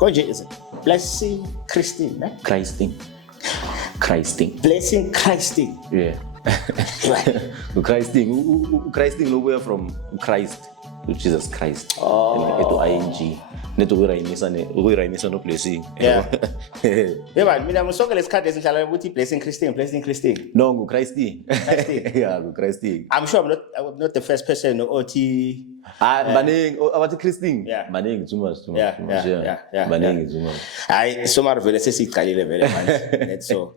Konje is it? Blessing Christine, eh? Christine. Blessing Christine. Yeah. Christine lobuya from Christ to Jesus Christ. Eto ing. Neto ukuyirayimisa no blessing. Yeah. Yeba mina musonke lesikhathi esihlala ukuthi blessing Christine. No, ngu Christine. Yeah, ngu Christine. I'm sure I'm not the first person OT. Baningi abathi Christine. Yeah. Baningi too much. Yeah. Baningi too much. Hayi somar vele sesiqalile vele manje. That's so.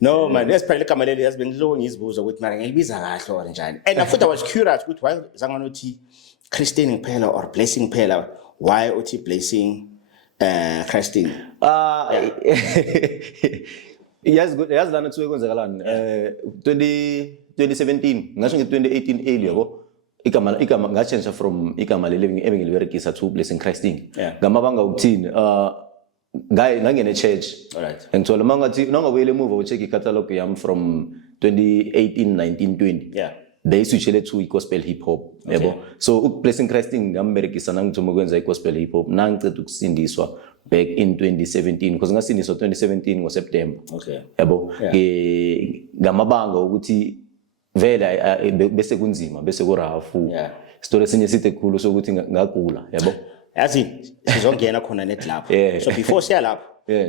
No man, lesiphelele igama leli yasibengilo ngizibuza ukuthi mara ngilibiza kahle or njani. And futhi I was curious ukuthi why zanganothi Christine kuphela or blessing kuphela. Why uthi blessing Christine? Yes, good. Yazi lana kusuke kwenzakalani 2017 ngasho nge2018 early yabo igama ngachange from igama leli ebengiliberegisa to blessing Christine ngamabanga ukuthini ngangene church. Alright. Ngithola mangathi nangabuyele emuva ucheck icatalog yami from 2018 19 20 yeah they switched to gospel hip hop yabo. So blessing Christine ngamberegisa nangithoma ukwenza gospel hip hop nangiceda ukusindiswa back in 2017 because ngasindiswa 2017 ngoSeptember. Okay. Yabo ngamabanga ukuthi vele bese kunzima bese kurafu. Story esinye sithe kukhulu sokuthi ngagula yabo. Yazi sizongena khona net lapho. So before siya lapho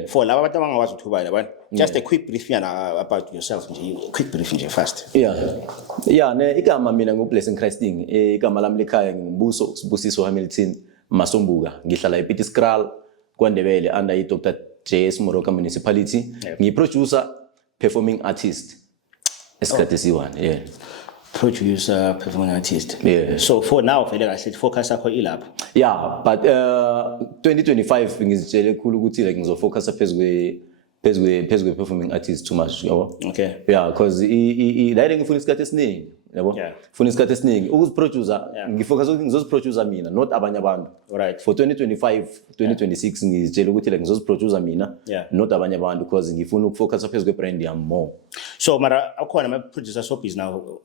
for laba abantu abangawazi uthuba yabani just a quick brief yana about yourself nje quick brief nje first. Ne igama mina nguBlessing Christine igama lami lekhaya ngibuso Sibusiso Hamilton Masombuka ngihlala ePietskral kwaNdebele under iDr JS Moroka Municipality ngiproducer performing artist esikhathi siwane producer performing artist. So for now vele kahle focus yakho ilapha. But 2025 ngizitshele khulu ukuthi like ngizofocus phezwe performing artist too much yabo. Okay. Because la ngifuna isikhathi esiningi yabo. Ngifuna isikhathi esiningi ukuziproducer ngifocus ukuthi ngizoziproducer mina not abanye abantu. Alright. For 2025 2026 ngizitshele ukuthi like ngizoziproducer mina not abanye abantu because ngifuna ukufocus phezwe brand yami more. So mara akhona ama producers so busy now.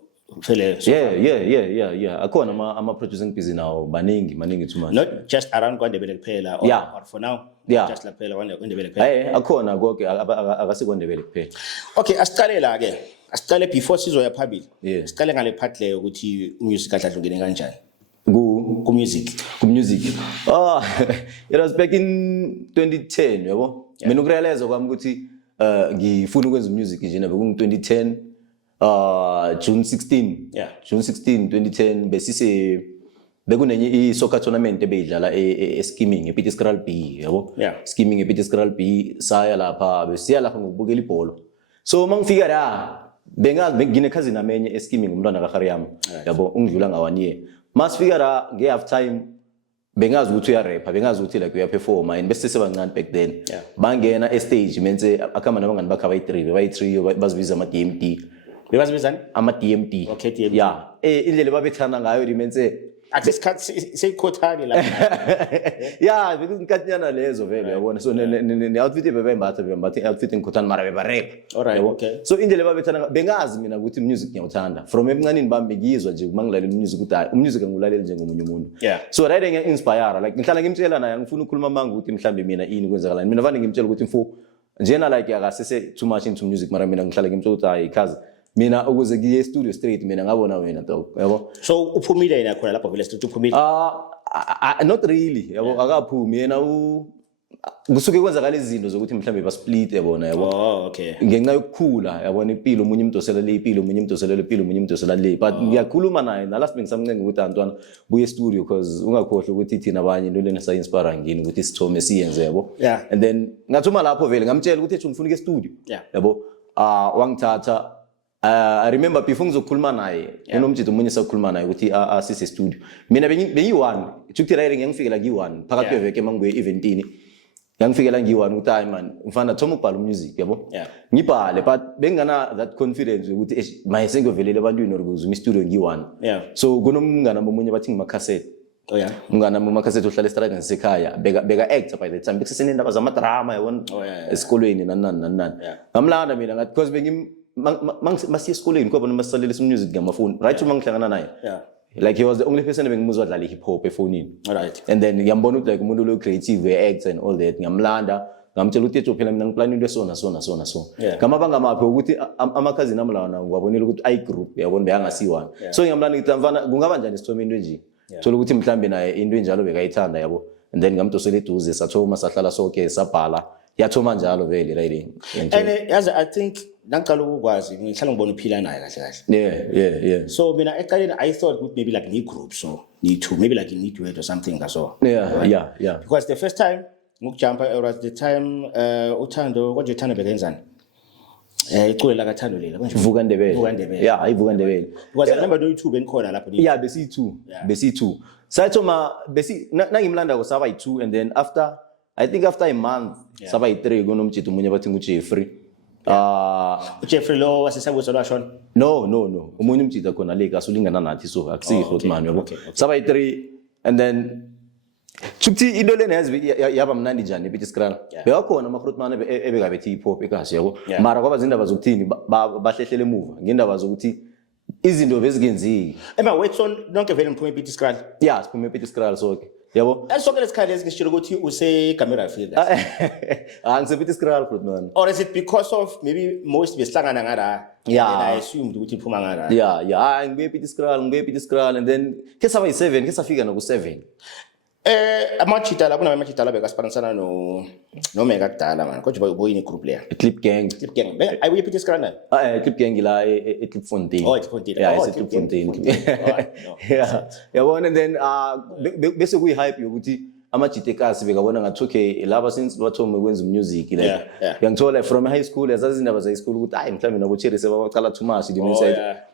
Akhona ama producing busy now maningi too much. Not just around kwaNdebele kuphela or for now just la kuphela kwaNdebele kuphela. Akhona konke akasikwaNdebele kuphela. Okay, asiqale before sizoya phambili. Siqale ngale part leyo ukuthi music kahle ungene kanjani. Ku music. It was back in 2010 yabo. Mina ukurealize kwami ukuthi ngifuna ukwenza music nje nabe kungu 2010 June 16 2010 besise bekunenye soccer tournament ebeyidlala eskimming ePietskral B yabo. Skimming ePietskral B saya lapha besiya lapha ngokubukela ibhola. So mangifika la bengazi ngine cousin amenye eskimming umntwana kaHariyam yabo ungidlula nga1 year. Masifika la nge half time bengazi ukuthi uya rapper bengazi ukuthi like uya perform and bese sebancane back then bangena stage menze akhamba nabangani bakhe bayi3 bazibiza ama DMT. Bebazibizani ama DMT. Okay, DMT. Indlela babethana ngayo limenze akusikhathi seyikhothani la. Bekunkathanyana lezo vele yabona. So ne outfit bebembatha outfit ngikhothana mara beba rap. Alright, okay. So indlela babethana bengazi mina ukuthi music ngiyawuthanda from ebuncanini bami ngizwa nje mangilalela music ukuthi music ngiwulalela njengomunye umuntu. So right ngiya inspire like ngihlala ngimtshela naye ngifuna ukukhuluma manga ukuthi mhlambe mina ini kwenzakalani. Mina vane ngimtshela ukuthi mfo njena like akasese too much into music mara mina ngihlala ngimtshela ukuthi hayi cause mina ukuze ngiye studio straight mina ngabona wena dog yabo. So uphumile yena khona lapho vele studio uphumile? Not really yabo akaphumi yena kusuke kwenzakala izinto zokuthi mhlambe ba split yabona yabo. Okay. Ngenxa yokukhula yabona impilo umunye umdosela le impilo umunye umdosela le impilo umunye umdosela le but ngiyakhuluma naye na last bengisamncenga ukuthi antwana buye studio because ungakhohle ukuthi thina abanye into lena sa inspire ngini ukuthi sithome siyenze yabo. And then ngathuma lapho vele ngamtshela ukuthi ethi ngifuna ke studio yabo. Wangithatha I remember before ngizokhuluma naye unomjito umunye sakhuluma naye ukuthi asise studio mina bengi1 ukuthi right ngiyangifika la ki1 phakathi kweveke mangibuye eventini Yangifikela ngiyi-1 ukuthi hayi man mfana thoma ukubhala music yabo. Ngibhale but bengana that confidence ukuthi maye sengiyovelela ebantwini or kuze studio ngiyi-1. So kunomngane omunye bathi ngima-cassette. Oh yeah. Umngane ama-cassette uhlala eStrata ngisekhaya beka act by the time bekusesenendaba zama-drama yabona esikolweni nanani. Ngamlanda mina ngathi because masiye esikolweni kwabona masisalele music ngamafoni right uma ngihlangana naye. Like he was the only person engimuzwa adlala hip hop efonini. Alright. And then ngiyambona ukuthi like umuntu lo creative we-act and all that ngamlanda ngamtshela ukuthi ethu phela mina ngiplan into esona so. Ngamabanga maphi ukuthi amakhazini amlawana ngiwabonela ukuthi i-group yabona beyangasiyi-1. So ngiyamlanda ngithi mfana kungaba njani sithome into enje. Thola ukuthi mhlambe naye into enjalo bekayithanda yabo. And then ngamdosela eduze sathoma sahlala sonke sabhala yathoma njalo vele right. And as I think nangicala ukukwazi ngihlala ngibona uphila naye kahle. Yeah. So mina eqaleni I thought maybe like new group so need to maybe like you need to wait or something so. Yeah. Because the first time ngukujumpa was the time uthando konje uthando bekenzani. Icule la kathando lela konje Vuka Ndebele. Yeah, ayivuka Ndebele. Because I remember no YouTube enikhona lapho. Yeah, besi2. Sathoma besi nangimlanda ko saba yi2 and then after a month saba yi3 kunomjito umunye bathi nguJeffrey. Jeffrey lo wasesabuzwa lwashona. No. Umunye umjito khona le kasulingana nathi so akusikho man yabo. Saba yi3 and then Chukti into lena yaba mnandi njani ePiet Skrala. Beyakhona amaGrootman ebekabethi hip hop ekasi yabo. Mara kwaba izindaba zokuthini bahlehlele emuva ngendaba zokuthi izinto bezingenziki. Wetson nonke vele niphume ePiet Skrala. Yeah, siphume ePiet Skrala sonke. Yabo. Sonke lesikhathi esishilo ukuthi use camera field. Ngise ePiet Skrala Grootman. Or is it because of maybe most besihlangana ngara? Yeah. And I assumed ukuthi iphuma ngara. Yeah. Ngibe ePiet Skrala and then ke saba yi7 ke safika noku7. Amachita la kuna amachita la bekasipanisana no mega kudala man kodwa boyini group leya Clip Gang ayibuye ePiet Skrala Clip Gang la eClipfontein eClipfontein yeah yabona and then bese kuyi hype yokuthi amajita ekasi bekabona ngathi okay laba since bathome ukwenza music like ngiyangithola from high school yazazindaba za high school ukuthi hayi mhlambe naboCherry sebaqala too much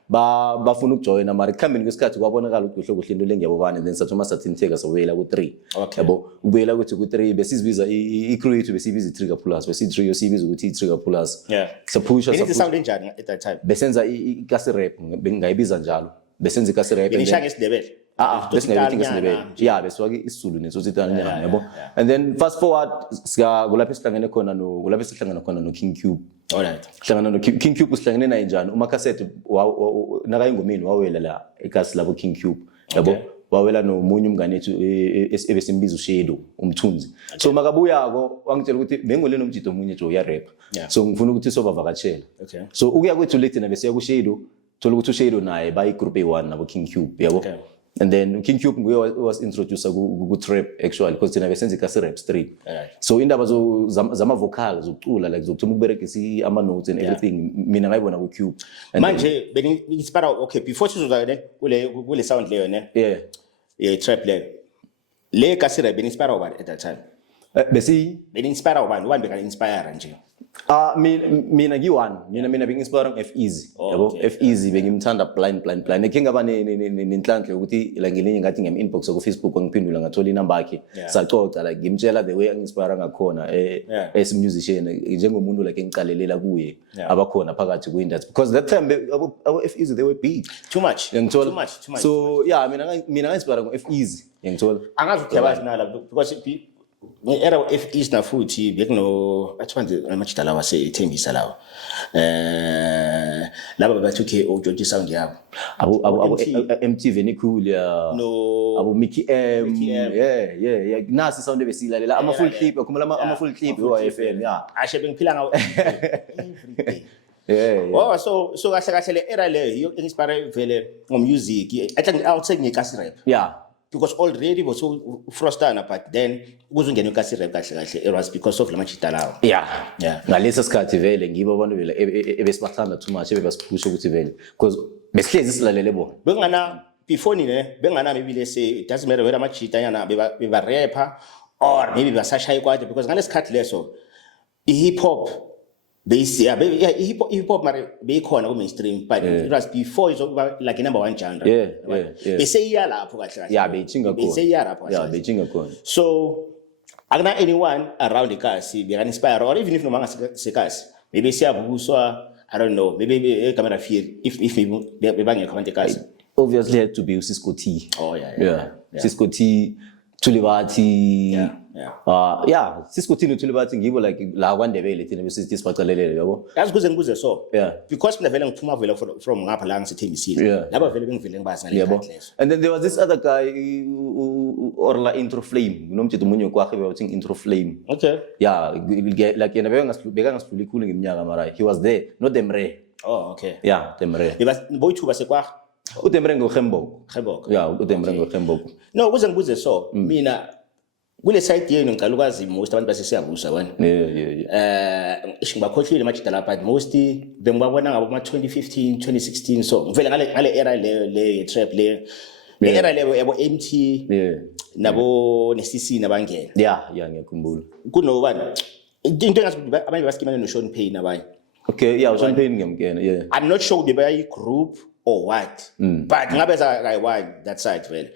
bafuna ukujoina mara kuhambeni kwesikhathi kwabonakala ukuthi kuhle into lengiyabobana then sathoma sathinteka sawela ku3 yabo ubuyela ukuthi ku3 besizibiza i-crew yethu besibiza i-Trigger Plus besi3 yosibiza ukuthi i-Trigger Plus sapusha sound enjani at that time besenza ikasi rap bengayibiza njalo besenza ikasi rap benishaya ngesidebele besingayithi ngesidebele besifake isizulu nesosithana yabo and then fast forward sika kulapho sihlangene khona no King Cube. Alright. Hlangana no King Cube usihlangene naye njani uma cassette nakayingomini wawela la ekasi labo King Cube yabo wawela nomunye umngane ethu ebesimbiza uShadow umthunzi so makabuyako wangitshela ukuthi bengolena umjito omunye nje uya rap so ngifuna ukuthi sobavakatshela so ukuya kwethu late na besiya kuShadow thola ukuthi uShadow naye bayi group A1 nabo King Cube yabo and then King Cube nguye was introduced ku trap actually because thina besenza ikasi rap street so indaba zama vocals zokucula like zokuthoma ukuberegisa ama notes and everything mina ngayibona ku Cube manje beni inspire okay before sizoza kule sound leyo ne trap le kasi rap beni inspire about at that time beni inspire ubani beka inspire nje mina ngi1 mina benginspire F-Easy yabo F-Easy bengimthanda blind ekingaba nenhlanhla ukuthi la ngelinye ngathi ngiyam inbox ku Facebook ngiphendula ngathola inamba yakhe sacoca like ngimtshela the way anginspire ngakhona as musician njengomuntu like engicalelela kuye abakhona phakathi ku industry because that time abo F-Easy they were big too much so yeah mina nginspire ku F-Easy ngithola angazi ukuthi yabazi nala because era F-Easy na futhi bekuno athwande amajita lawa sethembisa lawa laba bathuke uJoji sound yabo abo MTV necool abo Mickey M yeah nasi sound ebesilalela ama full clip akhumula ama full clip FM ashe bengiphila ngawo everyday so kahle le era le yo inspire vele ngomusic I would say ngekasi rap because already was so frostana but then ukuzungena ikasi rap kahle it was because of lamachita lawo ngalesa sikhathi vele ngibo abantu vele ebesibathanda too much ebebasiphusha ukuthi vele because besihlezi silalele bona bengana before nine bengana maybe let's say it doesn't matter whether amachita yana beba rapper or maybe basashaya kwathi because ngalesikhathi leso hip hop hip hop mara beyikhona ku mainstream but it was before it was like number 1 genre beseyiya lapho kahle beyichinga khona so akuna anyone around ikasi be inspire, or even if no manga sekasi maybe siyabuswa, I don't know, maybe camera fear if maybe bebangekho abantu ikasi. Obviously had to be Cisco T. Oh yeah. Cisco T, Tulibati. Yeah. Cisco T no Tulibati ngibo like la kwaNdebele thina bese sibacalelele yabo. Yazi kuze ngibuze so. Yeah. Because mina vele ngiphuma vele from ngapha la ngisithembisile. Laba vele bengivele ngibazi ngale khathi leso. And then there was this other guy Orla Intro Flame. Unomthetho munye kwakhe bathi Intro Flame. Okay. Yeah, like yena bekangasidluli khulu ngeminyaka mara he was there, not Demre. Oh, okay. Yeah, Demre. Boyithuba sekwa uDemre ngoGembo. Gembo. Yeah, uDemre ngoGembo. No, kuze ngibuze so mina kule side yenu ngicela ukwazi most abantu basesiyabusa wena. Yeah. Ngibakhohlile majida lapha most bengibabona ngabo ma 2015 2016 so ngivele ngale era le trap le era le yabo MT nabo neCC nabangena. Yeah, ngiyakhumbula. Kunobani into engathi abanye baskimana no Sean Payne nabanye. Okay, yeah, Sean Payne ngiyamkena. Yeah. I'm not sure ube bayi group or what. But ngabe kayi that side vele.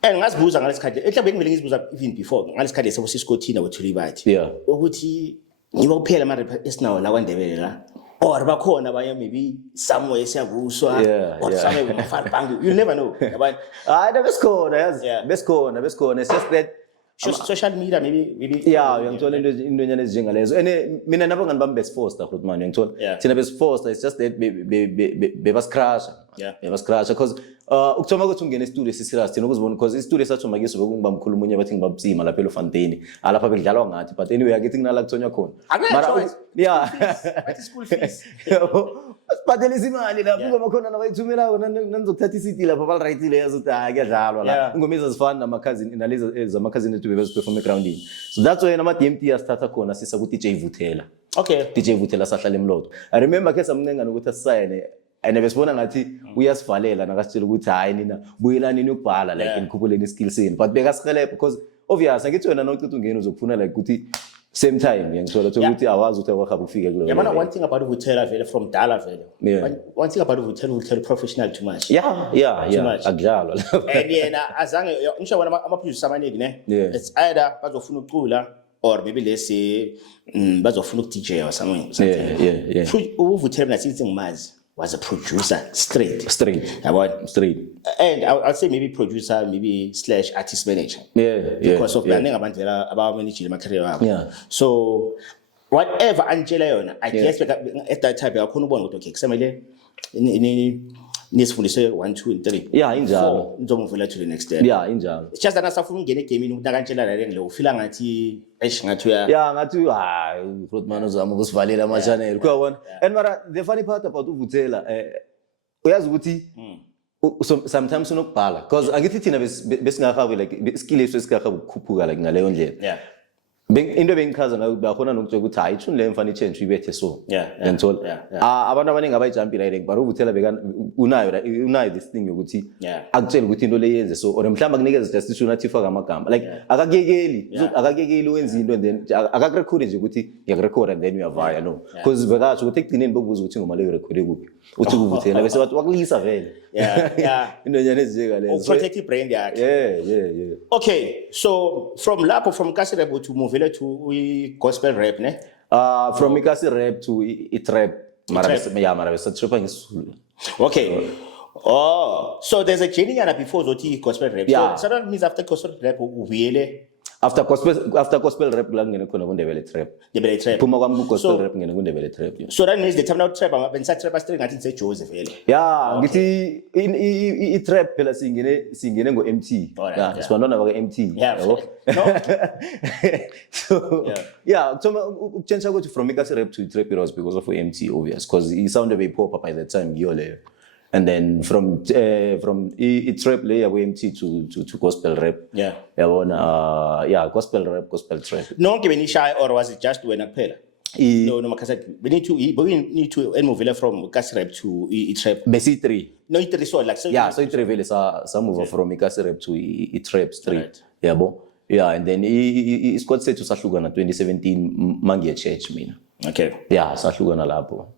And ngasibuza ngalesikhathi ehlabeni ngivele ngizibuza even before ngalesikhathi sebo Cisco T na Thulibati. Yeah. Ukuthi ngiba kuphela ama rapper esinawo la kwaNdebele la. Or bakhona abanye maybe somewhere siyabuswa or somewhere with Fat Bang. You never know. Yabani? Besikhona yazi. Besikhona. It's just that social media maybe yeah uyangithola into enyane ezinjengalezo ene mina nabangani bami besiforce Grootman uyangithola thina besiforce it's just that bebascratcha bebascratcha because ukuthoma ukuthi ungene e-studio serious thina ukuzibona because i-studio sathoma kiso bekungibamba mkhulu umunye bathi ngibabusima lapha eLofantein alapha bekudlalwa ngathi but anyway akithi kunala kuthonywa khona mara yeah what is school fees sibhadelisa imali lapho ingoma khona nabayithumela nanizokuthatha isiti lapha balirayithile yazuthi hayi kuyadlalwa la ingoma ezifana namakhazini nalezi zamakhazini ethu bebesiperform egroundini so that's why nama-DMT asithatha khona sisa ku-DJ Vuthela. Okay. DJ Vuthela sahlala eMlotho. I remember ke samncengana ukuthi asayine and besibona ngathi uyasivalela nakasitshela ukuthi hayi nina buyelani niyokubhala like nikhuphuleni iskill senu but bekasihelebha because obvious angithi wena nokuthi ungena uzokufuna like ukuthi same time ngiyangithola ukuthi awazi ukuthi awahamba ufike kulo. Yabona one thing about Vuthela vele from Dala vele. One thing about Vuthela professional too much. Yeah. Akudlalwa lapha. And yena azange ngisho wona ama-producer amaningi ne. It's either bazofuna ukucula or maybe let's say bazofuna uku-DJ or something. Yeah. Vuthela mina since ngimazi was a producer straight. Yabona? Straight. And I'll say maybe producer, maybe / artist manager. Because of baningi abantu vela abamanagile ama-career wabo. Yeah. So whatever angitshela yona I guess at that time bekakhona ubona ukuthi okay kusemele nisifundise 1 2 and 3. Yeah, injalo. Ngizomvula to the next step. Yeah, injalo. It's just that asafuna ungena egamini ukuthi akantshela la ngile ufila ngathi ngathi yeah ngathi hayi Grootman uzama ukusivalela ama channel kuyabona. And mara the funny part about uVuthela uyazi ukuthi sometimes unokubhala because angithi thina besingahabi like skill ethu esikhaga ukukhuphuka like ngaleyo ndlela. Into bengichaza ngayo bakhona nokutshela ukuthi hayi tune le mfana ichange uyibethe so ngithola abantu abaningi abayijumpi like but uVuthela unayo this thing yokuthi akutshela ukuthi into le yenze so or mhlamba kunikeza just issue nathi faka amagama like akakekeli wenza into and then akakurecord nje ukuthi ngiyakurecord and then uyavaya no because bekasho ukuthi ekugcineni bokubuza ukuthi ngoma leyo record kuphi uthi uVuthela bese wathi wakulisa vele into nyane ezinjeka lezo protect brand yakhe yeah okay so from lapho from Kasirebo to move to gospel rap ne from Ikasi rap to trap mara bese trap ngisizulu. Okay. So there's a journey before zothi gospel rap. So that means after gospel rap uvuyele after gospel rap la ngene khona kuNdebele trap. Ndebele trap. Phuma kwami ku gospel rap ngene kuNdebele trap. So that means the time now trap benza trap string ngathi nse Joseph vele. Yeah, ngithi I trap phela singene ngo MT. Yeah, sibandona baka MT. Yabo. So ukutshensha ukuthi from Ikasi rap to trap it was because of MT obvious because he sounded very pop by that time ngiyo leyo. And then from trap layer MT to gospel rap. Gospel rap, gospel trap. No give any shy or was it just when kuphela? No makhasathi we need to move from Ikasi rap to trap. Besi 3. No it resort like so. Yeah, so it vele sa move from Ikasi rap to trap straight. Yabo. Yeah, and then squad sethu sahlukana 2017 mangiye church mina. Okay. Yeah, sahlukana lapho.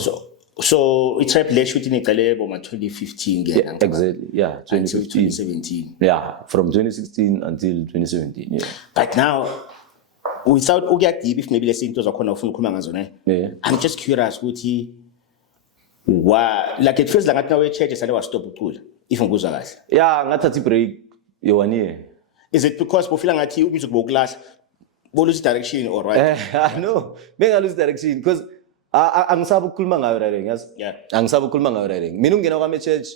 So So i-trap le shooting iqale boma 2015 ke exactly, yeah, until 2015. 2017. Yeah, from 2016 until 2017. Yeah. But now, without ukuya deep, if maybe lesinto zakhona ufuna ukukhuluma ngazo ne. Yeah. I'm just curious ukuthi like it feels like now church sale was stop ukucula if ngikuzwa kahle. Yeah, ngathatha break yo 1 year. Is it because bofila ngathi umusic bokulahla bolusi direction or right? No, bengalose direction because angisabe ukukhuluma ngayo right yazi. Yeah. Angisabe ukukhuluma ngayo right. Mina ungena kwami church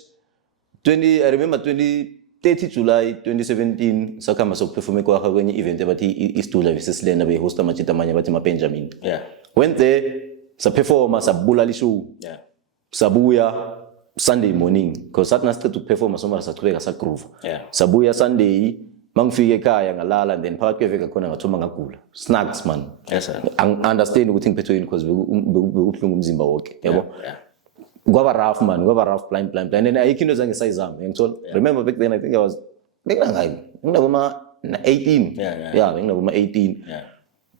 I remember 30 July 2017 sakhamba sokuperform kwakhe kwenye event abathi iStula vs Lena be host amachita amanye bathi maBenjamin. Yeah. Went there sa perform sabula show. Yeah. Sabuya Sunday morning because sathi nasiqeda ukuperform somara saqhubeka sa groove. Yeah. Sabuya Sunday mangifike ekhaya ngalala and then phakathi kweveke khona ngathoma ngagula. Snacks man. Yes sir. Understand ukuthi ngiphethwe yini because bekubuhlungu umzimba wonke yabo. Yeah. Kwaba rough man, kwaba rough blind and ayikho into zange sayizama ngithola. Remember back then I think I was ngina 18. Yeah, ngina 18. Yeah.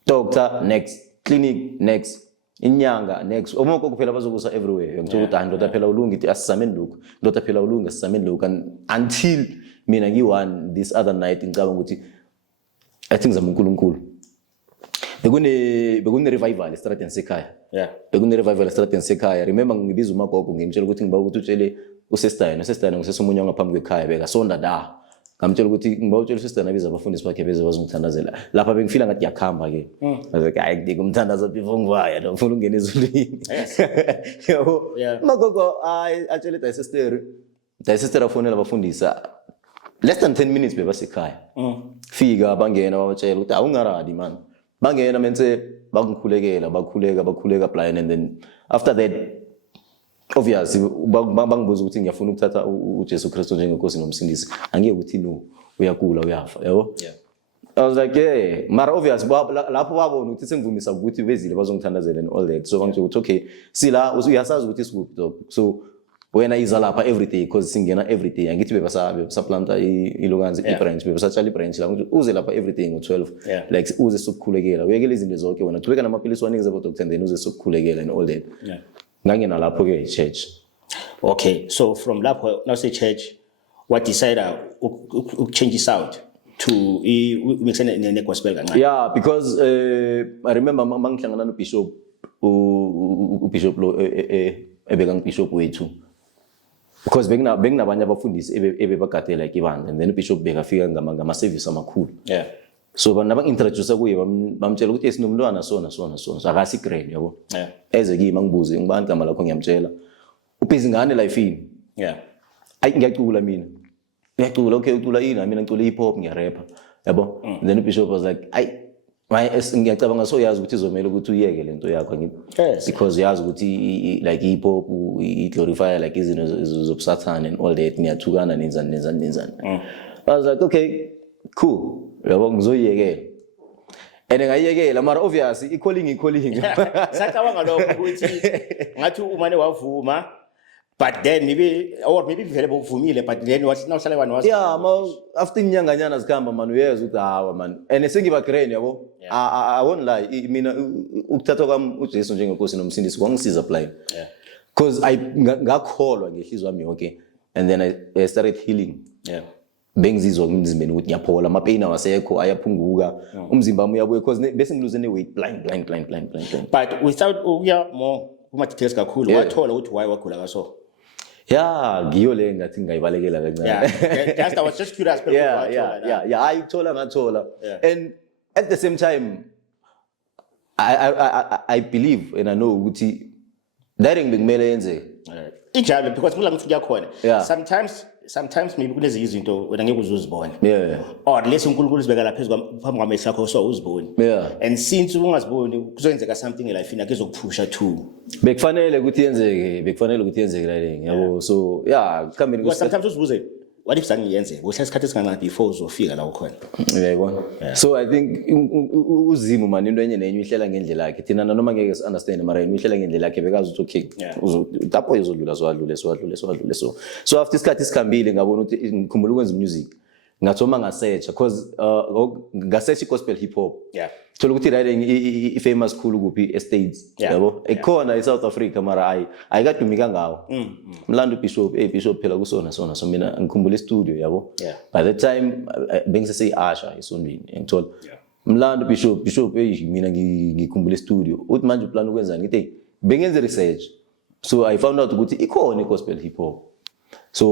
Doctor next, clinic next, inyanga next. Omoko kuphela bazokusa everywhere. Ngithola ukuthi ndoda phela ulunga ithi asisameni lokho. Ndoda phela ulunga asisameni lokho until mina ngiwon this other night ngicabanga ukuthi I think zama uNkulunkulu. Bekune revival estradeni sekhaya. Yeah. Bekune revival estradeni sekhaya. Remember ngibiza umagogo ngimtshela ukuthi ngiba ukuthi utshele uSestayini ngisesomunye ngaphambi kwekhaya beka sonda da. Ngamtshela ukuthi ngiba utshela uSestayini abiza abafundisi bakhe beze bazongithandazela. Lapha bengifila ngathi yakhamba ke. Ngathi hayi ngidike umthandazo before ngivaya nofuna ungena ezulwini. Yabo. Magogo atshele dayisesteri afonela abafundisa less than 10 minutes bebasekhaya. Fika bangena babatshela ukuthi awungaradi man. Bangena mense bakhuleka blind and then after that obviously bangibuza ukuthi ngiyafuna ukuthatha uJesu Kristu njengenkosi nomsindisi angeke ukuthi no uyakula uyafa yabo. Yeah. I was like yeah mara obviously lapho babona ukuthi sengivumisa ukuthi bezile bazongithandazela and all that so bangitshela ukuthi okay sila uyasazi ukuthi sikuphi dog so wena iza lapha every day because singena every day angithi bebasaplanta ilokanzi ibranch bebasatshala ibranch la ukuthi uze lapha every day ngo12 like uze sokukhulekela uyekela izinto zonke wena chubeka namapilisi wanikeza abo doctor and then uze sokukhulekela and all that. Yeah. Ngangena lapho ke church. Okay, so from lapho now say church what decided change this out to mix ne gospel kancane. Yeah, because I remember mangihlangana no bishop ubishop lo ebeka bishop wethu because bekunabanye abafundisi ebebagadela ikibandla and then bishop bekafika ngama service amakhulu. Yeah. So bana introduce kuye bamtshela ukuthi esinomntwana sona akasi grade yabo. Yeah. Eze kimi ngibuze ngibani igama lakho ngiyamtshela ubhizi ngane life ini. Yeah. Ayi ngiyacula mina. Ngiyacula okay ucula yini mina ngicula hip hop ngiyarapper yabo. Then ubishop was like ngiyacabanga so yazi ukuthi izomela ukuthi uyeke lento yakho because yazi ukuthi like hip hop I glorify like izinto zobusathane and all that niyathukana nenzani. I was like okay cool yabo ngizoyiyekela and ngayiyekela mara obviously i-calling sacabanga lokho ukuthi ngathi umane wavuma but then maybe vele bovumile but then wathi nawuhlala wani was yeah after inyanganyana zikhamba man uyeza ukuthi hawa man and sengiba green yabo I won't lie mina ukuthatha kwami uJesu njengenkosi nomsindisi kwangisiza apply because ngakholwa ngehlizwe yami yonke and then I started healing. Yeah. Bengizizwa emzimbeni ukuthi ngiyaphola amapain awasekho ayaphunguka umzimba wami uyabuye because bese ngiluze ne weight blind but without uya more kuma details kakhulu wathola ukuthi why wagula kaso. Yeah, ngiyo le ngathi ngayibalekela kancane. Yeah, I was just curious. Yeah, ayithola ngathola and at the same time I believe and I know ukuthi that ngibekumele yenze ijalo because kula mfuthi yakhona sometimes maybe kunezi izinto wena ngeke uzuzibone or lesi uNkulunkulu sibeka lapha phambi kwamehlo akho so uzibone and since ungaziboni kuzoyenzeka something in life ina kezokuphusha too bekufanele ukuthi yenzeke la le yabo so yeah because sometimes uzibuze what if sangiyenze kuhla isikhathi esingancane before uzofika la ukhona uyayibona so I think uzimo man into enye nenye ihlela ngendlela yakhe thina noma ngeke si understand mara yena ihlela ngendlela yakhe bekazi ukuthi okay lapho izodlula so after isikhathi isikhambile ngabona ukuthi ngikhumbula ukwenza music ngathoma ngasearch because ngasearch gospel hip hop Yeah. thola ukuthi right famous khulu kuphi estates yabo ekhona eSouth Africa mara ayikadumi kangawo Mlando Bishop phela kusona sona so mina ngikhumbula istudio yabo by that time bengisese Asha esondweni ngithola Mlando Bishop mina ngikhumbula istudio uthi manje plan ukwenzani ngithi bengenze research so I found out ukuthi ikhona gospel hip hop so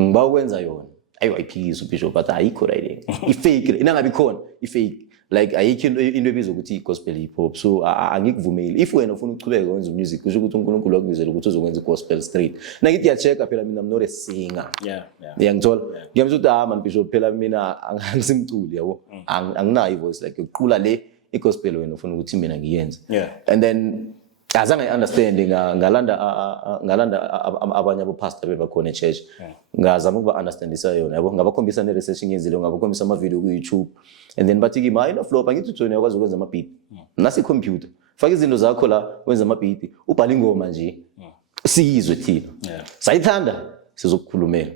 ngiba ukwenza yona ayiphikisa uBishop but ayikho right ifake inangabe ikhona ifake like ayikho into ebizwa ukuthi gospel hip hop so angikuvumeli if wena ufuna ukuchubeka wenza music kusho ukuthi uNkulunkulu wakubizela ukuthi uzokwenza gospel straight nakithi yachecka phela mina I'm not a singer ngiyangithola ngiyamthola ukuthi man Bishop phela mina angisimculi yabo anginayo voice like uqhula le igospel wena ufuna ukuthi mina ngiyenze and then azange understanding ngalanda abanye abo pastor bebakhona e-church ngazama ukuba understandisa yona yabo ngabakhombisa ne research ngiyenzile ngabakhombisa ama video ku YouTube and then bathi kimi hayi no flop angithi Johnny yakwazi ukwenza ama beat nasi computer faka izinto zakho la wenza ama beat ubhala ingoma nje siyizwe thina sayithanda sizokukhulumela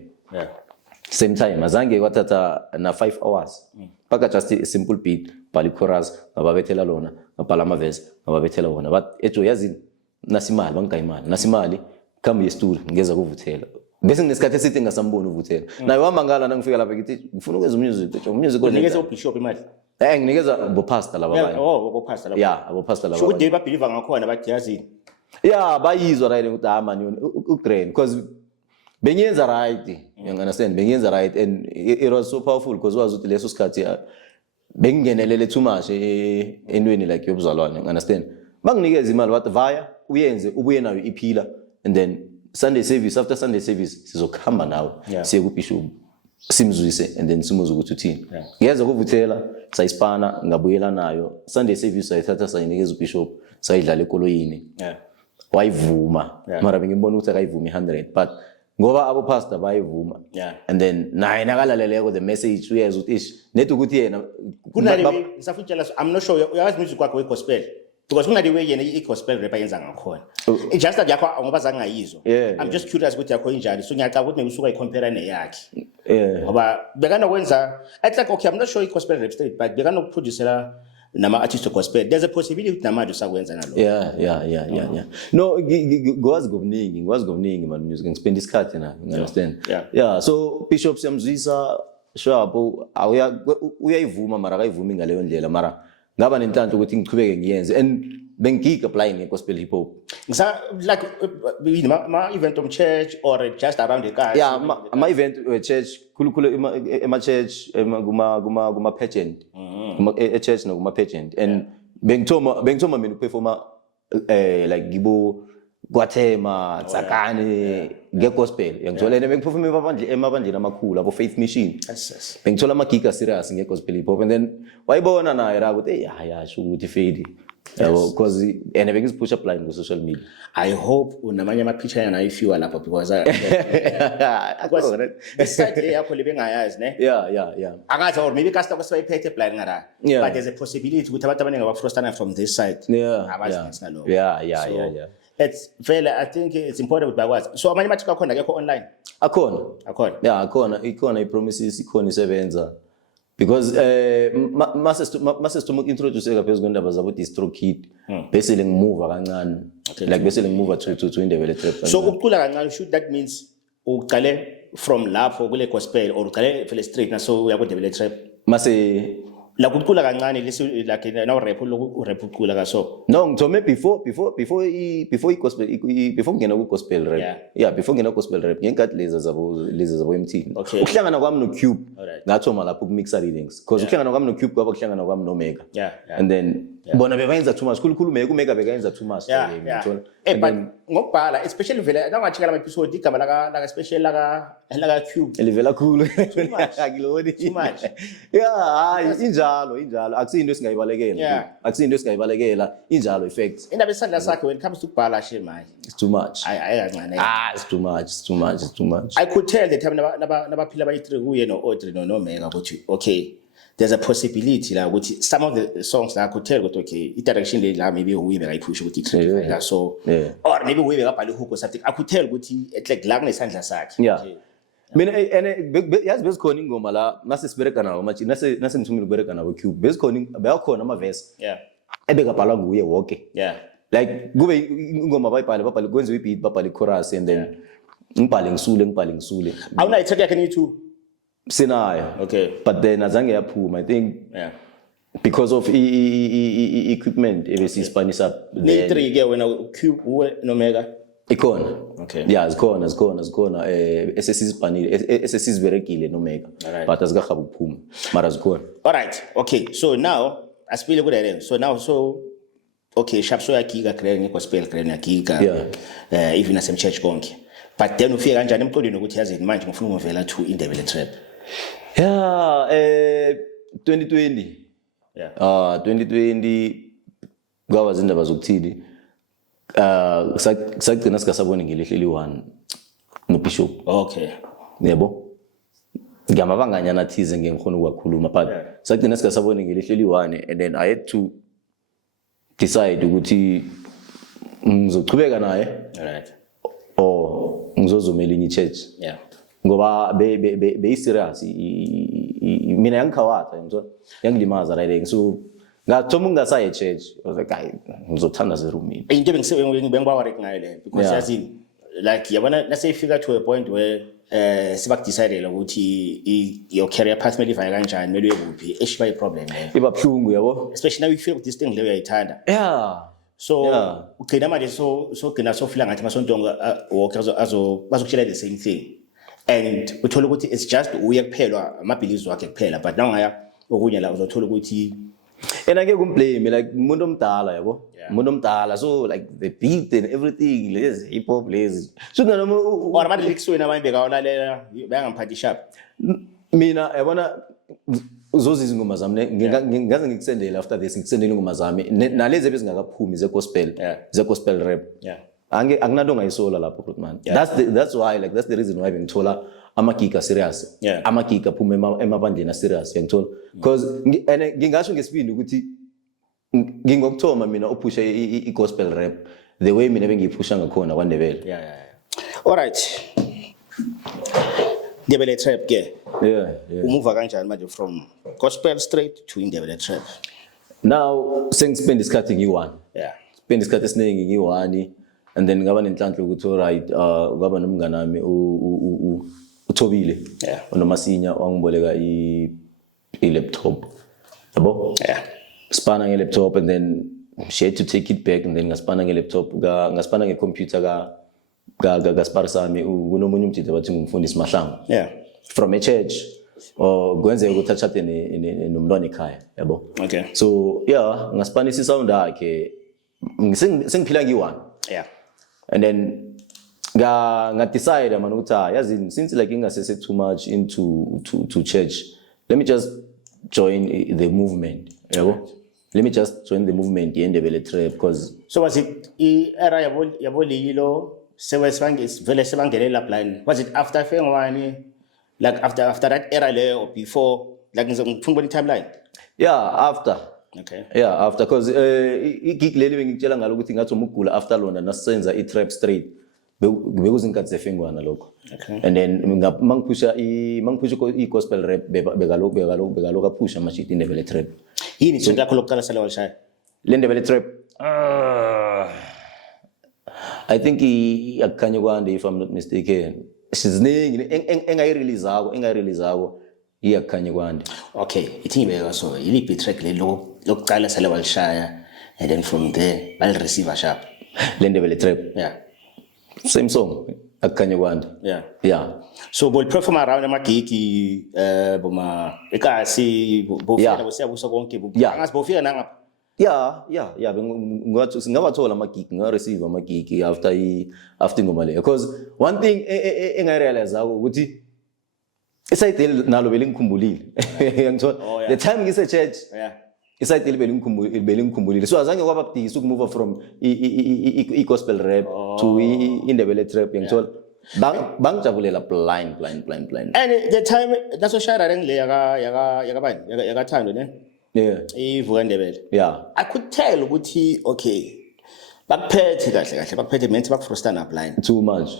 same time azange kwathatha na 5 hours paka just a simple beat bhala chorus ngababethela lona ngabhala ama verse ngababethela wona but ejo yazini nasimali bangayimali nasimali kambe yestudio ngeza kuvuthela bese ngesikhathi esithi ngasambona uvuthela naye wamangala nangifika lapha ngithi ngifuna ukwenza music unikeza uBishop imali nginikeza bo pastor laba abanye bo pastor laba abo pastor laba so ukuthi ba believer ngakhona bathi yazini bayizwa right ukuthi man uGrand because benyenza right you understand benyenza right and it was so powerful because wazi ukuthi leso sikhathi bengingenelele too much entweni like yobuzalwane you understand banginikeza imali bathi vaya uyenze ubuye nayo iphila and then Sunday service after Sunday service sizokhamba nawe siye kuBishop simzwise and then simuze ukuthi uthini ngiyeza kuvuthela sayispana ngabuyela nayo Sunday service sayithatha sayinikeza uBishop sayidlala ekoloyini wayivuma mara bengimbona ukuthi akayivumi 100 but ngoba abo pastor bayivuma and then naye nakalaleleko the message uyeza ukuthi nethi ukuthi yena kunale ngisafutshela I'm not sure uyazi music wakho wegospel because kunale way yena igospel rapper yenza ngakhona just that yakho ngoba zangayizwa I'm just curious ukuthi yakho injani so ngiyacaba ukuthi usuka icompare neyakhe ngoba bekanokwenza at like okay I'm not sure igospel rap straight but bekanokuproducera nama artist gospel there's a possibility namanje usakwenza nalo no ngwazi ngobuningi man music ngspend isikhathi na you understand so Bishop siyamzwisa shabo uyayivuma mara akayivumi ngaleyo ndlela mara ngaba nenhlanhla ukuthi ngichubeke ngiyenze and bengigig applying gospel hip hop like ma event of church or just around the car my event church khulukhulu ema church kuma pageant e church no kuma pageant and bengithoma mina ukuperforma like ngibo kwathema tsakane ngegospel ngithola bengiperforma emabandleni amakhulu abo Faith Mission bengithola ama gig serious ngegospel hip hop and then wayibona naye ra ukuthi sho ukuthi fade because and bengizipush up line ku social media I hope unamanye ama picture yana ifiwa lapho because side yakho lebengayazi ne akathi or maybe casta kwasayiphethe blind ngara but there's a possibility ukuthi abantu abaningi abafrostana from this side abazi nalo it's very I think it's important with bakwazi so amanye mathika khona akekho online akhona ikhona ipromises ikhona isebenza because mase to introduce phezulu kwendaba zabo DistroKid bese ngimove kancane like bese ngimove to indebele trap so ukucula kancane should that means uqale from lapho kule gospel or uqale vele straight na so uya ku indebele trap mase la kucula kancane like now rap ucula ka so no ngithome before i gospel before ngena ku gospel rap before ngena gospel rap ngenkathi leza zabo MT ukuhlangana kwami no Cube ngathoma lapho ku mixa readings because ukuhlangana kwami no Cube kwaba kuhlangana kwami no Mega and then bona bebayenza too much khulukhulu Mega bekayenza too much ngithola but ngokubhala especially vele nawachika la episode igama la special la Cube elivela khulu akiloni too much injalo akusinto esingayibalekela injalo effects indaba esandla sakhe when it comes to kubhala manje it's too much ayikancane it's too much I could tell the time nabaphila abayi3 kuye no Audrey no Mega ukuthi okay there's a possibility la ukuthi some of the songs la could tell ukuthi okay I direction le la maybe uyibe kayipush ukuthi so or maybe uyibe kabhala hook or something I could tell ukuthi like la kunesandla sakhe mina yazi bezikhona ingoma la nase sibereka nawo manje nase ngithumile ukubereka nawo Cube bezikhona bayakhona ama verse ebekabhala nguye wonke like kube ingoma babhale kwenziwe ibeat babhale chorus and then ngibhale ngisule awunayo track yakhe ni2 sinayo okay but then azange yaphuma I think because of equipment ebesispanisa ni3 ke wena Cube uwe nomega ikhona okay yeah zikhona SSSiziberekile nomega but azikahabu ukuphuma mara zikhona all right okay so now asipile ku that so now so okay sharp so yagiga grand gospel grand yagiga even as church konke but then ufike kanjani emqondweni ukuthi yazini manje ngifuna ukuvela to indebele trap 2020 2020 kwaba zindaba zokuthini kusagcina sikasabona ngelihleli 1 noBishop okay yebo ngamabanganyana thize ngengkhona ukwakhuluma but sagcina sikasabona ngelihleli 1 and then I had to decide ukuthi ngizochubeka naye right or ngizozumela inye church ngoba be serious mina yangikhawatha ngizona yangilimaza right so ngathoma ungasaye church I was like hayi ngizothanda zerumini into bengibaworek ngayo le because yazi like yabona naseyifika to a point where sibakudecide ukuthi your career path mele ivaya kanjani mele uyekuphi eshiba iproblem le iba buhlungu yabo especially now you feel with this thing leyo uyayithanda so ugcina manje so gcina so feel ngathi masonto wonke bazokutshela the same thing and uthola ukuthi it's just uye kuphelwa amabhilizi wakhe kuphela but now ngaya okunye la uzothola ukuthi and ake kumblame like umuntu omdala yabo umuntu omdala so like the beat and everything les hip hop les so noma or ama lyrics wena abanye bekawulalela bayangamphathi sharp mina yabona uzoza izingoma zami ngingaze ngikusendele after this ngikusendele ingoma zami nalezi bezingakaphumi ze gospel rap akunanto ngayisola lapho Grootman that's why like that's the reason why bengithola amagiga serious amagiga phuma emabandleni serious ngithola because ngingasho ngesibindi ukuthi ngingokthoma mina upusha igospel rap the way mina bengiyiphusha ngakhona kwaNdebele all right Indebele trap ke umuva kanjani manje from gospel straight to Indebele trap now sengispend isikhathi ngi1 spend isikhathi esiningi ngi1 and then ngaba nenhlanhla ukuthi alright ngaba nomngane nami uThobile unomasinya wangiboleka i-laptop yabo spana nge-laptop and then she had to take it back and then ngaspana nge-laptop ngaspana nge-computer ka Spar sami kunomunye umjide bathi ngumfundisi Mahlangu from a church kwenzeka ukuthi achate nomntwana ekhaya yabo okay so ngaspana isisound yakhe sengiphila ngi1 and then nga decide man ukuthi yazi since like ingasese too much into to church let me just join the movement yabo let me just join the movement yeNdebele trap because so was it era yabo lilo vele sebangelela blind was it after fengwani like after that era le or before like ngifuna the timeline after okay after because igig leli bengitshela ngalo ukuthi ngathi umugula after lona nasenza itrap straight bekuzinkathi zefengwana lokho and then mangipusha i-gospel rap bekaloko apusha amashit iNdebele trap yini so lakho lokuqala sala walishaya le Ndebele trap I think yakukhanya kwande if I'm not mistaken siziningi engayireleaseako iyakukhanya kwande okay ithi ngibeka so yiliphi track le lokuqala sala walishaya and then from there bal receive sharp le Ndebele trap same song akukhanya kwande so bol perform around amagigi boma ekasi bofika bosiyabusa konke angazi bofika nangapha ngathi singabathola amagig nga-receive amagig after ingoma leyo because one thing engayirealize ukuthi isayideli nalo belingikhumbulile ngithola the time ngise-church isayideli belingikhumbulile so azange kwababudisa ukumove from i-gospel rap to iNdebele trap ngithola bangijabulela blind and the time nasoshara reng le yakabani yakathando ne ivuka Ndebele I could tell ukuthi okay bakuphethe kahle bakuphethe menthi bakufrosta na blind too much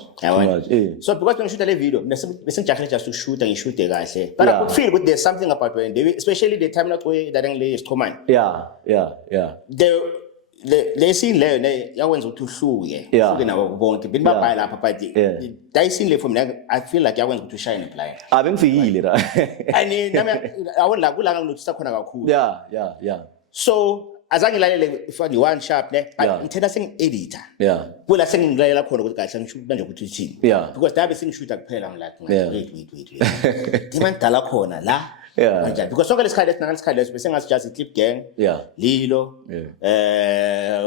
so because when shoot le video bese ngijahile just ukushoota ngishoode kahle but I could feel that there's something about when they especially the time like we that ngile isichomani le scene leyo ne yakwenza ukuthi uhluke nabo bonke bini babhaya lapha but that scene le for me I feel like yakwenza ukuthi ushine blind abengifikile la and nami awona kulanga nginothisa khona kakhulu so azange ngilalele ifani one sharp ne ngithena sengi-editor kula sengilalela khona ukuthi kahle ngisho manje ukuthi uthini because dabe sengishuta kuphela wait dimandala khona la kanjani because sonke lesikhathi esinangalesikhathi leso bese ngasi just Clip Gang Lilo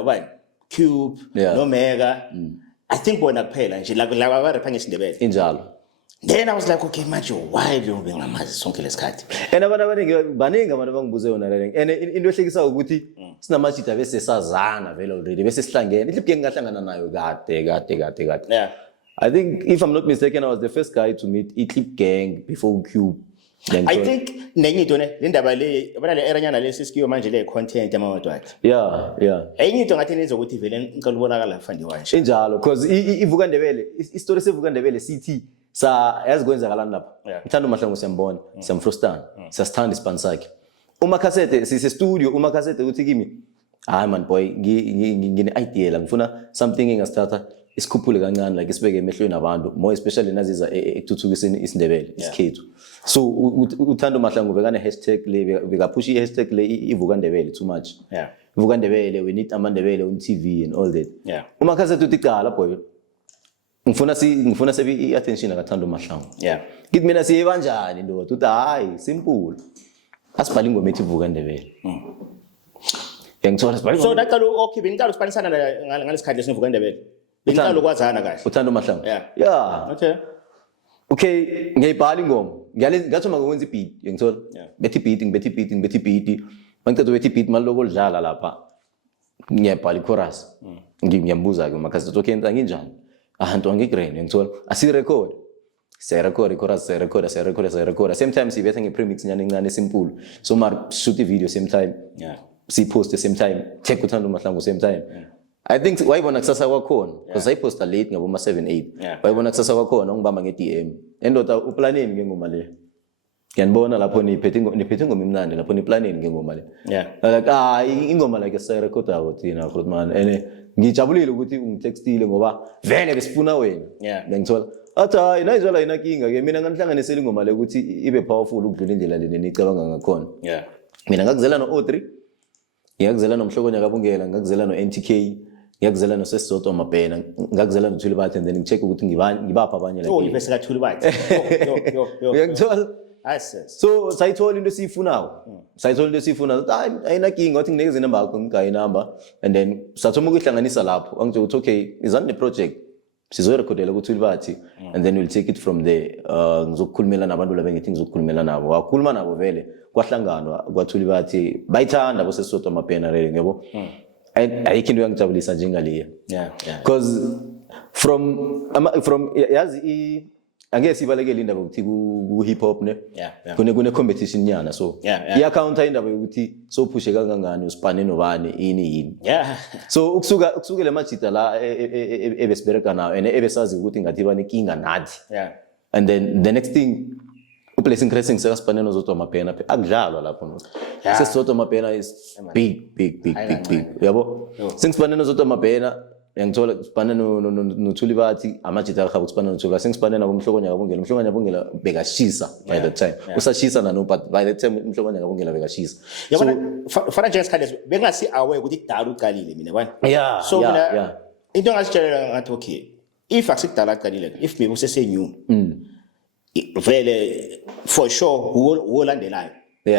ubani Cube no Mega I think bona kuphela nje la ba rapper ngesindebele injalo. Then I was like, okay, manje why do we ngamazi sonke lesikhathi? And abantu baningi abantu bangibuze yona le and into ehlekisa ukuthi sinamajita bese sazana vele already bese sihlangene iClip Gang ngahlangana nayo kade. I think if I'm not mistaken I was the first guy to meet iClip Gang before Cube. I think nenye into ne indaba le yabona le eranyana lesisikiyo manje le content yamamoto akhe. Enye into ngathi nenza ukuthi vele ngicela ubonakala fandi wanje. Injalo because ivuka Ndebele istory sevuka Ndebele sithi sa yazikwenzakalani lapha ngithanda uMahlangu siyambona siyamfrostana siyasithanda ispan sakhe uma cassette sise studio uma cassette uthi kimi hayi man boy ngine idea la ngifuna something engasithatha isikhuphule kancane like isibeke emehlweni abantu more especially naziza ekuthuthukiseni isindebele isikhethu so uthanda uMahlangu bekane hashtag le bekapush hashtag le ivuka Ndebele too much ivuka Ndebele we need amandebele on TV and all that uma cassette uthi qala boy ngifuna sebi iattention akathanda uMahlangu kithi mina siye kanjani ndoda uthi hayi simple asibhala ingoma ethi ivuka Ndebele ngithola sibhala so naqala okay bengicala usipanisana ngalesikhathi lesivuka Ndebele bengicala ukwazana kahle uthanda uMahlangu okay ngiyibhala ingoma ngathi makwenza ibeat ngithola bethi beat mangicela bethi beat maloko lidlala lapha ngiyabhala ichorus ngiyambuza ke makazi okay enza nginjani ahantu angigrene ngithola asirecord sirecord ichorus sirecord same time sibethe ngepremix nyane encane simple so mar shoot video same time si post same time check uthanda uMahlangu same time I think wayibona kusasa kwakhona because I posta late ngabo ma 7-8 wayibona kusasa kwakhona ngibamba nge-DM endoda uplaneni ngengoma le ngiyanibona lapho niphethe ingoma imnandi lapho niplaneni ngengoma le like ingoma like sirecord abo thina fruit man ene ngijabulile ukuthi ungitextile ngoba vele besifuna wena ngithola athi hayi nayizwala inkinga ke mina nganihlanganisela ingoma le ukuthi ibe powerful ukudlula indlela le nicabanga ngakhona mina ngakuzela no-O3 ngiyakuzela nomhlokonyaka kabungela ngakuzela no-NTK ngiyakuzela noSesizodwa Mabhena ngakuzela noThulibati and then ngicheck ukuthi ngibapha abanye like ibese kaThulibati ngiyakuthola so sayithola into esiyifunayo hayi ayinkinga wathi nginikeze inamba yakho ngigayi number and then sathoma ukuhlanganisa lapho angithe ukuthi okay izani ne project sizorekhodela kuThulibati and then we'll take it from there ngizokukhulumela nabantu laba ngithi ngizokukhulumela nabo wakhuluma nabo vele kwahlanganwa kwaThulibati bayithanda boSesizodwa Mabhena rele ngiyabo ayikho into yangijabulisa njengaleya because from yazi angeke sibalekele indaba ukuthi ku hip hop ne kune competition nyana so iya counter indaba yokuthi so pushe kangangani usipane nobani yini so ukusukela majita la ebesibereka nawo ene ebesazi ukuthi ngathi bani kinga nathi and then the next thing uPlessing Cressing sekasipane noZodwa Mabhena akudlalwa lapho seSizodwa Mabhena is big yabo singisipane noZodwa Mabhena ngithola sipane noThulibati amajita akha ukusipane noThulibati singisipane nabo umhlokonyaka kabungela bekashisa by the time usashisa nano but by the time umhlokonyaka kabungela bekashisa yabona fana njengesikhathi bengasi aware ukuthi kudala uqalile mina bani so mina into ngasitshela ngathi okay if asikudala uqalile if maybe usesenew vele for sure wolandelayo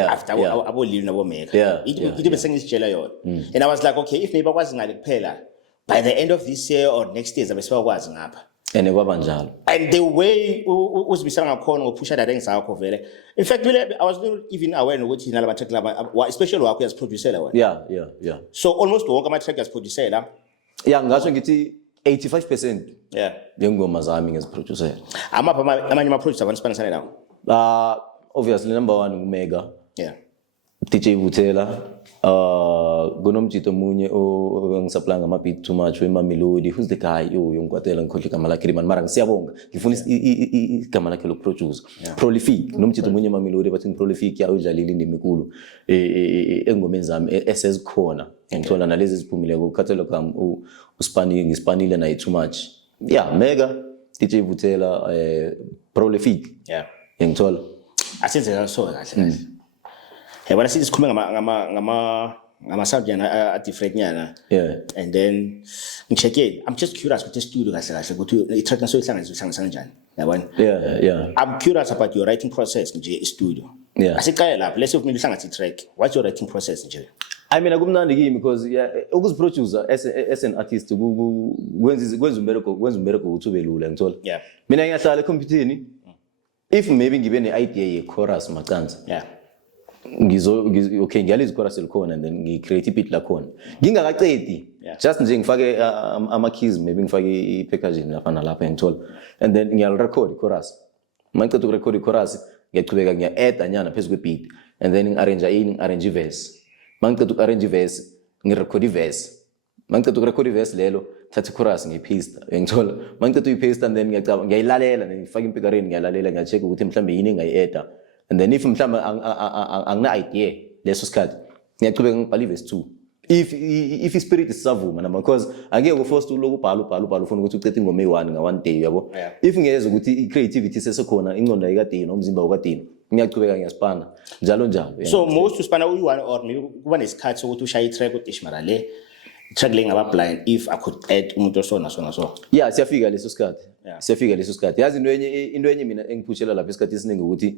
after abolilo nabo Mega into bese ngisitshela yona and I was like okay if maybe bakwazi ngale kuphela by the end of this year or next year zabe sebakwazi ngapha ene kwaba njalo and the way uzibisana ngakhona ngopusha that ngizakho vele in fact I was not even aware ukuthi nalaba track laba especially wakho yaziproducera wena so almost wonke ama track yaziproducera ngasho ngithi 85% ngengoma zami ngeziproducer amanye ama producer abanispanisana nawo obviously number 1 uMega DJ Vuthela kunomjito munye ongisapply ngama beat too much weMamelodi. Who's the guy yongikwatela ngikhohle igama lakhe man mara siyabonga ngifuna igama lakhe lokuproduce Prolific nomjito munye eMamelodi bathi Prolific udlalile indima enkulu engomeni zami esezikhona ngithola nalezi ziphumile ukukhathela kwami ngispanile naye too much mega DJ Vuthela Prolific ngithola asenzeka so kahle yabona sithi sikhuluma ngama sound yana different nyana and then ngicheke I'm just curious with the studio kahle ukuthi I track naso ihlanganisa kanjani yabona I'm curious about your writing process nje studio asiqale lapho let's say kumele uhlanganise track what's your writing process nje I mean akumnandi kimi because ukuziproducer as an artist kwenza umbereko ukuthi ube lula ngithola mina ngiyahlala ekhompyuthini if maybe ngibe ne-idea ye-chorus macansi okay ngiyaliza chorus likhona and then ngicreate ibeat lakhona ngingakacedi just nje ngifake ama-keys maybe ngifake i-packaging lapha nalapha ngithola and then ngiyal-record chorus mangiceda ukurecord i-chorus ngiyachubeka ngiya-adda nyana phezu kwe-beat and then ngi-arrange i-verse mangiceda uku-arrange i-verse ngirecord i-verse mangiceda ukurecord i-verse lelo thatha i-chorus ngiyipaste ngithola mangiceda uyipaste and then ngiyayilalela ngifake impikarini ngiyayilalela ngiya-check ukuthi mhlawumbe yini engayi-adda and then if mhlawumbe angina-idea leso sikhathi ngiyachubeka ngibhala i-verse 2 if ispirit isavuma nama because angeke uforce uloku ubhala ufuna ukuthi ucede ingoma eyi-1 nga-1 day yabo if ngiyeza ukuthi i-creativity sesekhona ingqondo ayikadini umzimba ukadini ngiyachubeka ngiyasipana njalo so most uspana uyi-1 or maybe kuba nesikhathi sokuthi ushaye i-track uthi mara le track le ngaba blind if I could add umuntu osona so siyafika leso sikhathi yazi into enye mina engiphushela lapha isikhathi esiningi ukuthi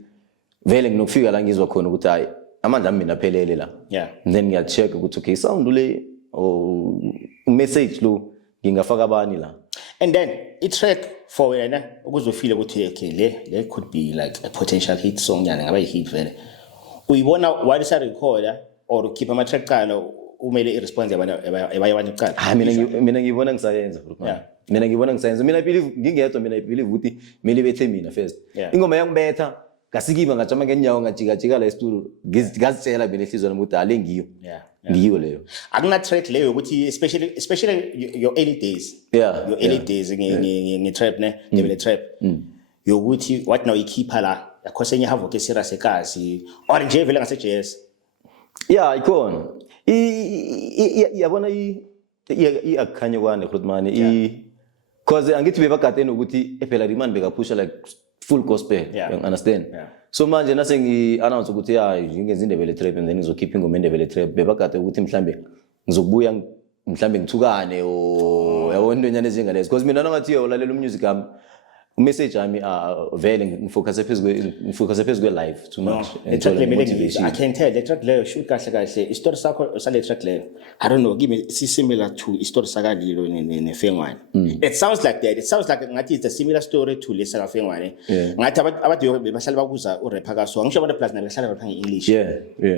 vele nginokufika la ngizwa khona ukuthi hayi amandla ami mina aphelele la then ngiya-check ukuthi okay sound le message lo ngingafaka abani la and then i-track for wena ukuzofile ukuthi okay le could be like a potential hit song yana ngaba yi-hit vele uyibona while isa-recorder or ukhipha ama-track qala umele i-response yabayabanye kuqala mina ngibona ngisayenza mina I believe ukuthi kumele bethe mina first ingoma yangibetha ngasikima ngajama ngenyawo ngajika la estudio ngazitshela mina ehlizweni yami ukuthi ale ngiyo leyo akuna-track leyo ukuthi especially your early days nge-trap ngebele trap yokuthi wathi naw ikhipha la yakhose enye ihavoke serious ekazi or nje vele ngase-jazz ikhona yabona akukhanye kwane Grootman cause angithi bebagadeni ukuthi phela Riemann bekaphusha like full gospel you understand so manje nase ngi-announce ukuthi ngingenza indebele trap and then ngizokhipha ingoma indebele trap bebagade ukuthi mhlambe ngizokubuya mhlambe ngithukane yabona into enyane ezingalezi because mina nangathi ulalela umusic wami umessage wami vele ngifocus phezu kwe-live too much I can tell the track leyo shoot kahle istory sakho sale track leyo I don't know give me similar to istory sakalilo neFengwane it sounds like that it sounds like ngathi it's a similar story to lesa kaFengwane ngathi abantu bebahlala bakuza urapper kaso ngisho abantu plus nabehlala bapha nge-English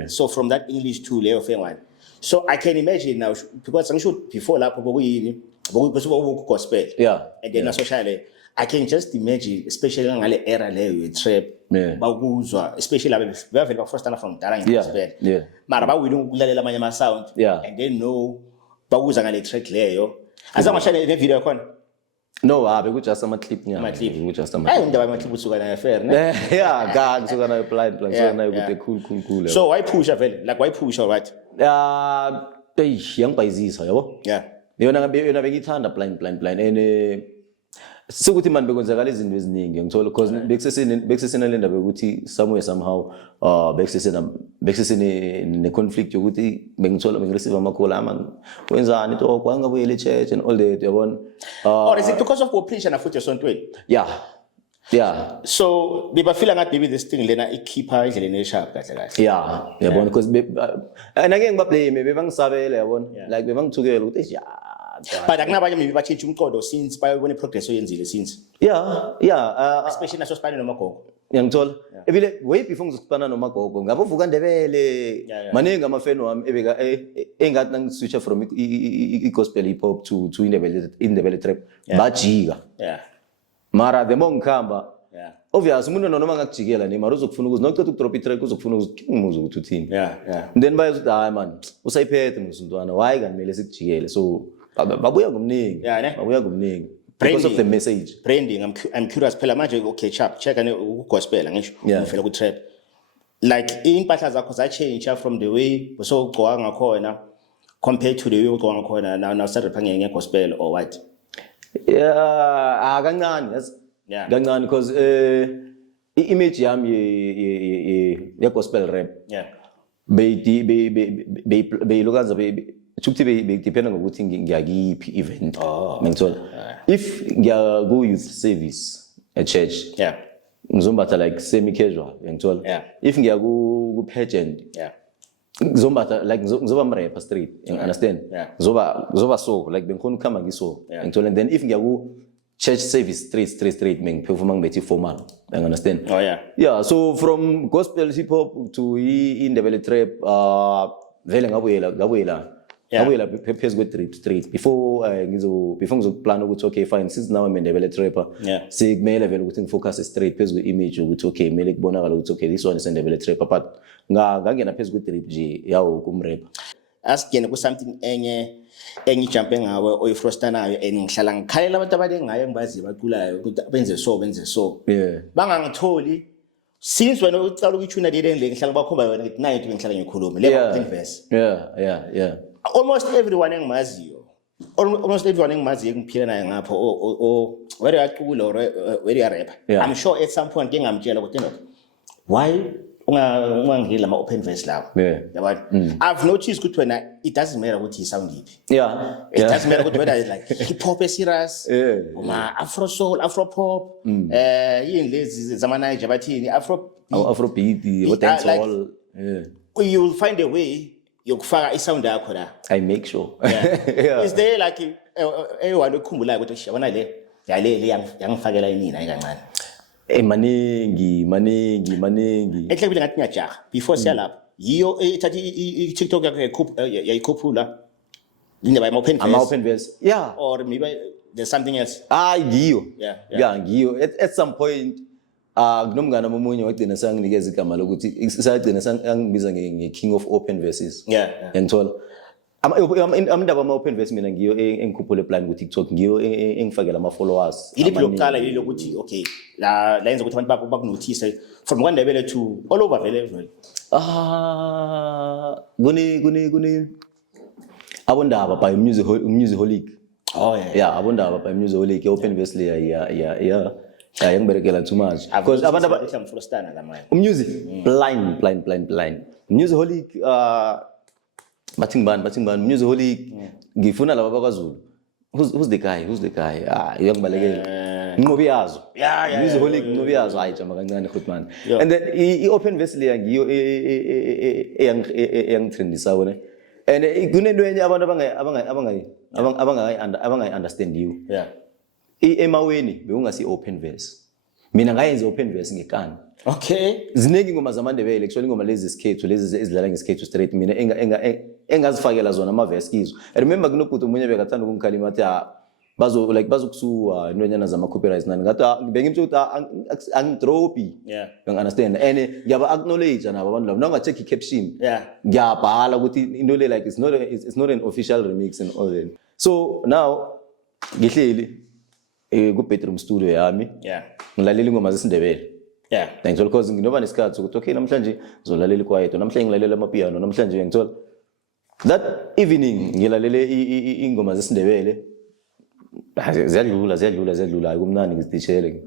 so from that English to leyo Fengwane so I can imagine now because ngisho before lapho bokuyini bokuyi gospel and then socially I can just imagine, especially ngale era leyo trap, bakuzwa, especially bavele bafrostana from dala ngegospel. Mara bawile ukulalela amanye ama sound and then no bakuzwa ngale track leyo. Azamashaya ne video khona. No, bekujust ama-clip nyana. Bekujust ama-clip. Indaba ama-clip usuka nayo fair, ne? Ngisuka nayo blind, suka nayo kude cool. So why push vele? Like why push or what? Yangibhayizisa yabo. Yona bengithanda blind and sekuthi manje bekwenzakala izinto eziningi ngithola because bekusesena le ndaba ukuthi somewhere somehow bekusesene ne-conflict yokuthi bengireceive ama-call wenzani to kwangabuyela e-church and all that yabona or is it because of oppression afuthi esontweni so bebafila ngathi maybe this thing lena ikhipha endleleni esharp kahle yabona because nake ngibablame bebangisabela yabona like bebangithukela ukuthi but akunabanye maybe bachange umqondo since bayibona progress oyenzile since especially naso sipane nomagogo ngiyangithola ebile way before ngizosipana nomagogo ngabovuka ndebele maningi amafeni wami ebeka engathi nangiswitcha from i-gospel hip hop to indebele trap bajika mara the more ngikhamba obvious umuntu noma ngakujikela nemali uzokufuna nokuceda ukudrop itrack uzokufuna ukuzikhimuza ukuthi uthini. Yeah. Then bayazi hayi man usayiphethe msintwana why kanimele sikujikele so babuya ngomningi. Babuya ngomningi. Because of the message. Branding, I'm curious phela manje okay check ane ugospel ngisho ufela ku trap. Like impahla zakho za change from the way so ugcoka ngakhona compared to the way ugcoka ngakhona now start rapping ngegospel or what? Yeah, kancane kancane because image yami ye gospel rap. Yeah. Beyilokaza chukuthi depend ngokuthi ngiyakiphi event. Ngithola. If ngiya ku youth service at church. Yeah. Ngizombatha like semi casual ngithola. Yeah. If ngiya ku pageant. Yeah. Ngizombatha like ngizoba rapper straight, you understand? Yeah. Ngizoba so like bengikhona ukukhamba ngiso. Ngithola and then if ngiya ku church service straight ngiperforma ngibethi formal, you understand? Oh yeah. Yeah, so from gospel hip hop to indebele trap vele ngabuyela phezulu kwe-trip straight before ngizoplan ukuthi okay fine since now I'm indebele trapper sikumele vele ukuthi ngifocus straight phezulu kwe-image ukuthi okay kumele kubonakala ukuthi okay this one is indebele trapper but ngangena phezulu kwe-trip nje yawo kumrapper asigene ku something enye jump ngawe oyifrosta nayo and ngihlala ngikhalela abantu abaningi ngayo engibazi baqulayo ukuthi benze so bangangitholi since wena ucala ukutshuna lele ngihlala bakhomba wena ngithi nayo ngihlala ngikhuluma le open verse almost everyone engimaziyo engiphila naye ngapho where yaqula or where ya rapper I'm sure at some point ngingamtshela ukuthi no why ungangidli ama open verse lawo yabona I've noticed ukuthi wena it doesn't matter ukuthi sound yipi it doesn't matter ukuthi whether it's like hip hop serious uma afro soul afro pop yini lezi zama Niger bathini afro beat what dancehall you will find a way yokufaka isound yakho la I make sure is there like one ukhumbulayo ukuthi yabona le yangifakela inina ayikancane maningi ehlekile ngathi ngiyajaha before siya lapha yiyo ethathi i-TikTok yakho yayikhuphula indaba ama open verse or maybe there's something else ngiyo ngiyo at some point kunomngane omunye wagcina sanginikeza igama lokuthi sagcina sangibiza nge-king of open verses ngithola amandaba ama-open verse mina ngiyo engikhuphule plan ku-TikTok ngiyo engifakela ama-followers iliphi lokuqala yilo ukuthi okay la yenza ukuthi abantu bakunothise from KwaNdebele to all over vele kuni abondaba by musicaholic abondaba by musicaholic open verse le yangiberekela too much because abantu frostana la manje music blind musicaholic bathi ngibani musicaholic ngifuna laba bakwaZulu who's the guy uyangibalekela Nqobi Yazo musicaholic Nqobi Yazo hayi jama kancane khotman and then i-open verse le ngiyo eyangithrendisa wona and kunento enye abantu abangayi understand you emaweni bekungasi open verse mina ngayenza open verse ngekani ziningi ingoma zamaNdebele actually ingoma lezi isikhethu lezi ezidlala ngesikhethu straight mina engazifakela zona ama verse kizo I remember kunobhuti omunye bekathanda ukungikhalima athi bazokusuwa intonyana zama copyrights nani ngathi bengimtsho ukuthi angidropi you understand and ngiyaba acknowledge nabo abantu labo nawungacheck i-caption ngiyabhala ukuthi into le like it's not an official remix and all that so now ngihleli ku bedroom studio yami ngilalela ingoma zesiNdebele ngithola because nginoba nesikhathi ukuthi okay namhlanje ngizolalela ikwaito namhlanje ngilalela amapiano namhlanje ngithola that evening ngilalele ingoma zesiNdebele ziyadlula ayikumnandi ngizitishele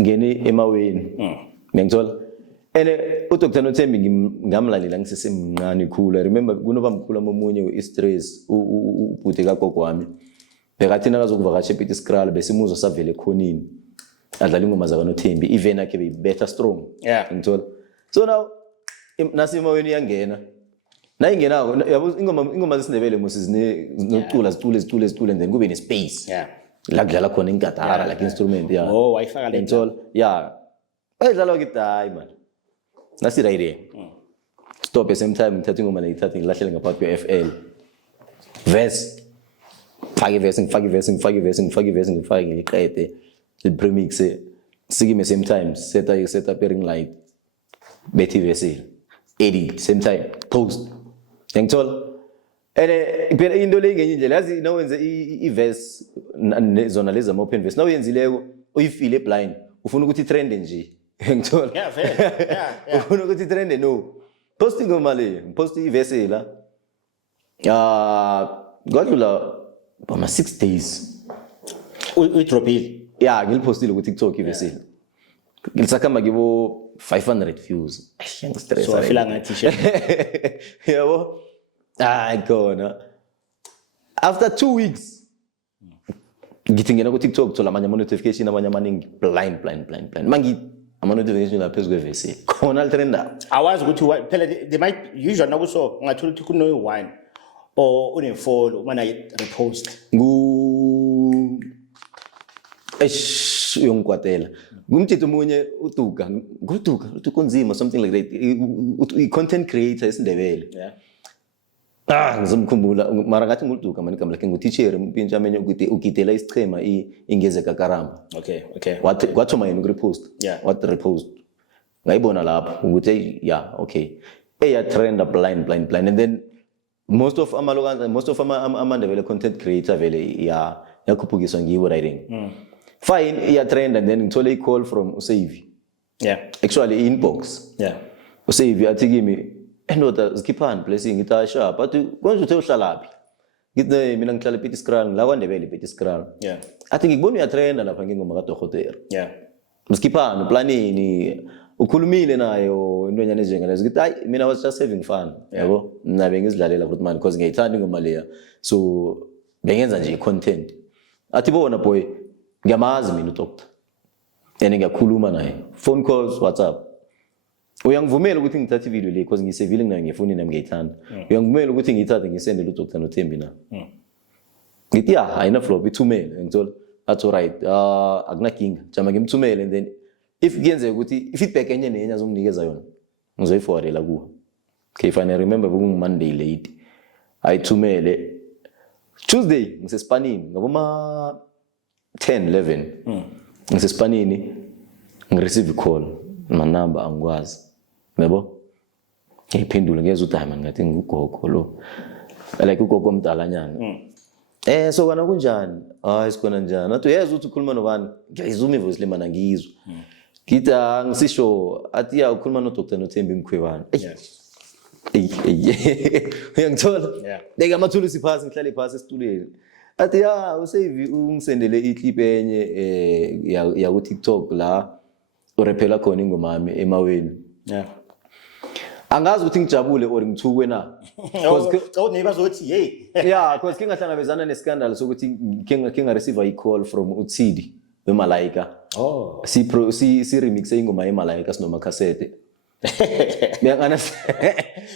ngene emaweni ngithola and uDr Nothembi ngamlalela ngisesemncane khulu I remember kunoba mkhulu omunye we-Eastrays ubhuti kagogo wami bekathina kazokuvakasha ePiet Skrala besimuzwa savele ekhonini adlala ingoma zakaNothembi even akhe better strong ngithola so now nasemaweni yangena nayingenako yabo ingoma zesiNdebele musizine nokucula and then kube nespace la kudlala khona ingatara like instrument wayifaka le ngithola ayidlalwa kidai man nasi right there stop at same time ngithatha ingoma ngiyithatha ngilahlele ngaphakathi kwe-FL verse ngifake ngiqede lipremixe sikime same time set up ring light bethi vessel edit same time post ngithola phela into le ngenye indlela yazi nawenze i-verse zona lezi ama open verse nawuyenzileko uyifile blind ufuna ukuthi trend nje ngithola Yeah, fair. Yeah. ufuna ukuthi trend no posting ngoma le post i-verse la kwadlula bama 6 days Uyidropile. yeah ngilipostile ku TikTok i-verse ngilisakamba kibo 500 views ngistress So I feel ngathi she. yabo khona after 2 weeks ngithi ngena ku TikTok thola amanye ama notification amanye amaningi blind mangi ama notification la phezulu kwe-verse khona altrenda Awazi ukuthi phela they might usually nakuso ngathola ukuthi kuno one or une-follow uma na repost. uyongikwatela ngumthetho omunye uduka kunzima something like that i-content creator esindebele Yeah. ngizomkhumbula mara ngathi nguluduka mani igama lakhe ngutitshere mpintsha amenye ugidela isichema ingeze kakaramba Okay. wathoma yena ukurepost Yeah. what repost ngayibona lapho ukuthi yeah okay eyatrenda blind and then most of amandebele content creator vele yakhuphukiswa ngiwo writing fine iyatrend and then ngithole i-call from uSavi Yeah. actually inbox Yeah. uSavi athi kimi endoda zikhiphani blessing ngithi asha but konje uthe uhlalaphi ngithi mina ngihlala ePietskral la kwaNdebele ePietskral Yeah. athi ngikubona uyatrenda lapha ngingoma kaDokotela Yeah. msikiphani planini ukhulumile nayo intonyana ezinjengalezo ngithi hayi mina was just saving fun yabo nabe ngizidlalela ukuthi man because ngiyayithanda ingoma leya so bengenza nje content athi bona boy ngiyamazi mina uDoctor and ngiyakhuluma naye phone calls WhatsApp uyangivumela ukuthi ngithathe video le because ngisevile nginayo ngefoni nami ngiyithanda uyangivumela ukuthi ngiyithathe ngisendele uDoctor noThembi na ngithi ayina flop ithumele ngithola that's all right akunakinga jama ngimthumele and then if kuyenzeka ukuthi feedback enye nenye azonginikeza yona ngizoyiforwardela kuwe okay fine I remember bekungu Monday late ayithumele Tuesday ngisespanini ngaboma 10 11 ngisespanini ngireceive call manamba angikwazi yabo ngiphendula ngeza ukuthi hayi man ngathi ngugogo lo like ugogo omdalanyana so kana kunjani sikhona njani athi uyezwa ukuthi ukhuluma nobani ngiyizuma ivoice lemana ngiyizwa ngithi ngisisho athi ya ukhuluma noDr Nothembi Mkhwebane uyangithola beka amathulusi phasi ngihlale phasi esitulweni athi ya uSavi ungisendele iclip enye ya ku TikTok la urephela khona ingoma yami emaweni angazi ukuthi ngijabule or ngithukwe na Because neighbors would hey. yeah because kingahlangabezana nescandal sokuthi kinga receive a call from uTsidi weMalaika si remix ingoma yeMalaika sinoma cassette ngiyangana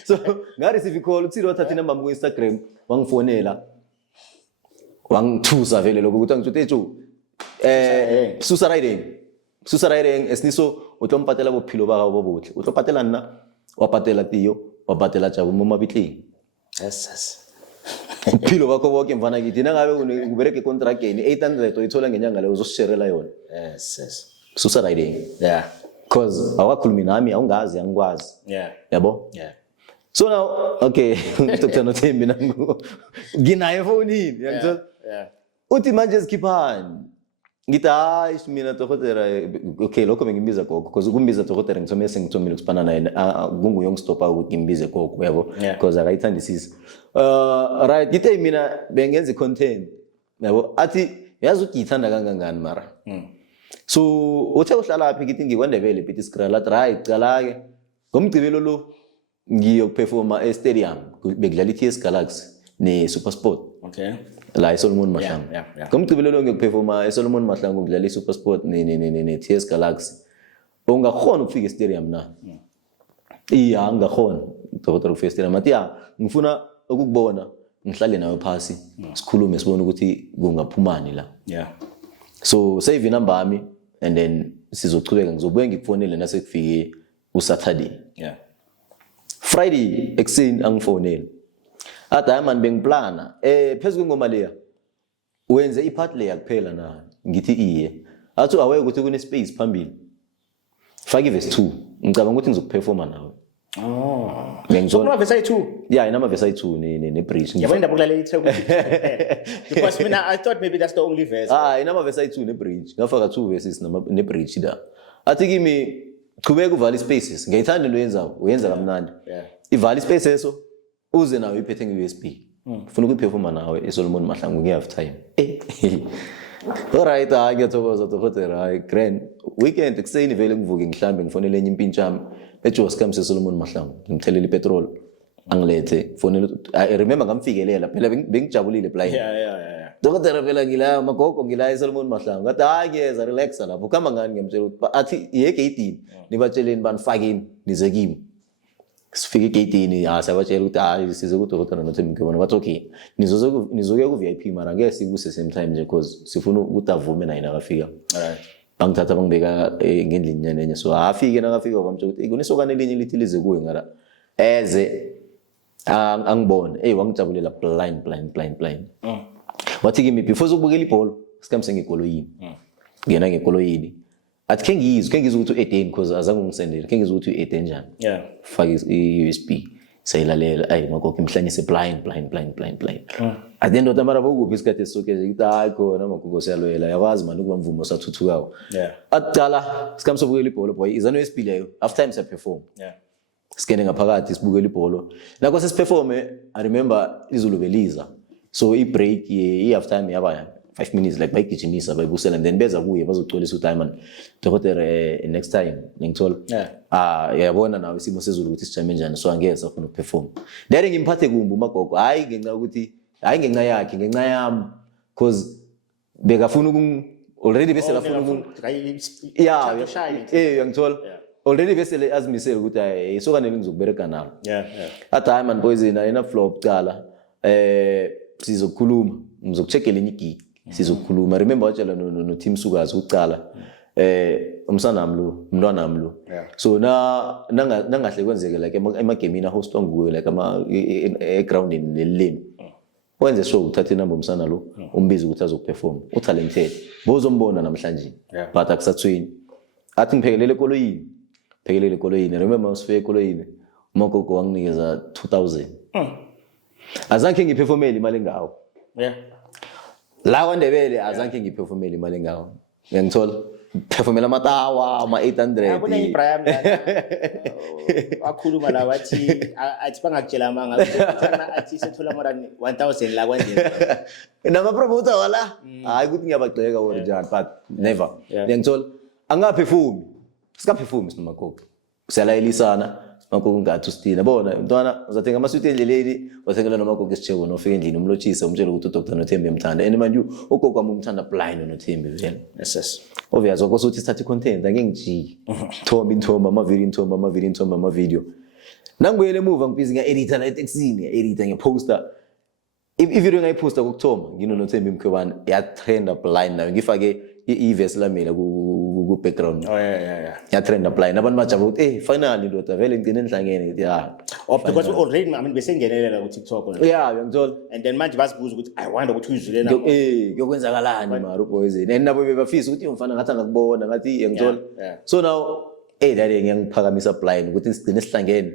so nga receive call uTsidi wathatha inamba ku Instagram wangifonela wangithusa vele lokho ukuthi angithuthi ejo Susa riding esiniso utlompatela bophilo ba gago bobotle utlopatela nna wapatela Tiyo wapatela Jabu momabitling Yes. Philo bakho bonke mfana ngithi nangabe ubereke contract yeni 800 oyithola ngenyanga leyo uzosisherela yona Yes. Susa riding Yeah. Cause awakhulumi nami awungazi angikwazi yabo Yeah. so now okay Dr Nothembi nangu nginayo phone yangithola uthi manje sikhiphani ngithi hayi mina Dokotela okay lokho bengimbiza gogo because ukumbiza Dokotela ngithome sengithomile ukusipana naye kungu yongstopa ukuthi ngimbize gogo yabo because akayithandisisi right ngithi mina bengenza content yabo athi yazi ukuthi ngithanda kangangani mara so uthe uhlala laphi ngithi ngikwaNdebele ePietskral athi right cala ke ngomgcibelo lo ngiyoperforma e-stadium bekudlala iTS Galaxy ne-SuperSport la eSolomon Mahlangu ngomgcibelo lo ngiyoperforma eSolomon Mahlangu ngidlala iSuperSport ne-TS Galaxy ungakhona ukufika e-stadium na iya ngakhona Dr Festival mathi ngifuna ukukubona ngihlale nawe phasi sikhulume sibone ukuthi kungaphumani la so save inamba yami and then sizochubeka ngizobuye ngikufonele nasekufike uSaturday Friday ekseni angifonele athi man bengiplana phezulu ngoma leya wenze ipart leya kuphela na ngithi iye athi away ukuthi kune space phambili faka verse 2 ngicabanga ukuthi ngizokuperforma nawe so no verse 2 yeah inama verse 2 ne bridge yabona indaba ukulalela itrack because mina I thought maybe that's the only verse inama verse 2 ne bridge ngafaka 2 verses ne bridge da athi kimi qhubeka uvali spaces ngiyithanda into yenzayo uyenza kamnandi ivali space eso uze nawe iphethe nge-USB ufuna ukuperforma nawe eSolomon Mahlangu nge-half time alright ngiyathokoza dokotela grand weekend kuseni vele ngivuke ngihlambe ngifonele enye impintshi yami eJosi Kamse Solomon Mahlangu ngimthelela ipetrol angilethe fonela I remember ngamfikelela phela bengijabulile blind dokotela phela ngila magogo ngila eSolomon Mahlangu ngathi ngiyeza relaxa lapho kama ngani ngiyamtshela athi yegate nibatsheleni banifakini nize kimi sifike egate sabatshela ukuthi size kudokotela noThembi ngibona bathi okay nizoke ku VIP mara ngeke sikuse same time nje because sifuna ukuthi avume naye nakafika alright bangithatha bangibeka ngendlini nyenenye so afike nakafika kwamtshela ukuthi kunisokane elinye lithi lize kuwe ngara eze angibone wangijabulela blind wathi kimi before uzobukela ibhola sikamse ngekoloyini ngena ngekoloyini athi khe ngizwe ukuthi u-18 because azange ungisendele khe ngizwe ukuthi u-18 njani faka i-USB sayilalela magogo imhlanyise blind at the end of the mara bokuphi isikhathi esisoke nje ukuthi khona magogo siyaloyela yakwazi manje ukuba mvumo osathuthukako aqala sikamsobukela ibhola boy izano USB leyo after time siyaperform sikene ngaphakathi sibukela ibhola nakho sesiperforme I remember izulu beliza so i-break i-half time yaba 5 minutes like bayigijimisa bayibusela and then beza kuye bazocolisa ukuthi man dokotela next time ngithola yabona nawe isimo sezulu ukuthi sijame njani so angeza khona ukuperform dare ngimphathe kumbu magogo ngenxa ukuthi ngenxa yakhe ngenxa yami because bekafuna already bese lafuna ngithola already bese azimisela ukuthi isokane ngizokubereka nalo athi man boys ina flop cala sizokhuluma ngizokucheckela enye gig sizokhuluma remember watshela no team sukazi ucala umntwana nami lo so nangahle kwenzeke like emagamini ahostwa nguwe like egroundini leleni wenze show uthathe inamba umsana lo umbizi ukuthi azokuperform utalented bozombona namhlanje but akusathweni athi ngiphekelele ekoloyini remember usifike ekoloyini umagogo wanginikeza 2000 azange ngiperformele imali ngawo la kwaNdebele azange ngiperformele imali ngawo ngiyangithola performela amatawa ama800 akuna iBrahim wakhuluma la wathi bangakutshela amanga athi sethola mara 1000 la kwaNdebele nama promoter wala hayi ukuthi ngiyabagxeka njani but never ngiyangithola angaperform sikaperform sinomagogo siyalayelisana magogo ngathi usithina bona mntwana uzathenga amaswiti endleleni wathengela nomagogo isijeko nofika endlini umlochisa umtshela ukuthi uDr Nothembi emthanda and manje ugogo wami umthanda blind noThembi vele yes obvious ukuthi sithathe content angengijiki thomba ama video nangibuyele emuva ngibhizi ngiya-editor la eTexini editor ngiposter i-video ngayiposta kokuthoma nginoNothembi Mkhwebane yatrenda blind nayo ngifake i-verse lamela ku background yatrenda blind abantu bajabula ukuthi finally ndoda vele ngicine enhlangene ngithi because already I mean besengenelela ku TikTok ngiyangithola and then manje basibuza ukuthi I wonder ukuthi uyizwile na kuyokwenzakalani mara boys and nabo bebafisa ukuthi umfana ngathi angakubona ngathi ngithola so now daddy ngiyangiphakamisa blind ukuthi sigcine sihlangene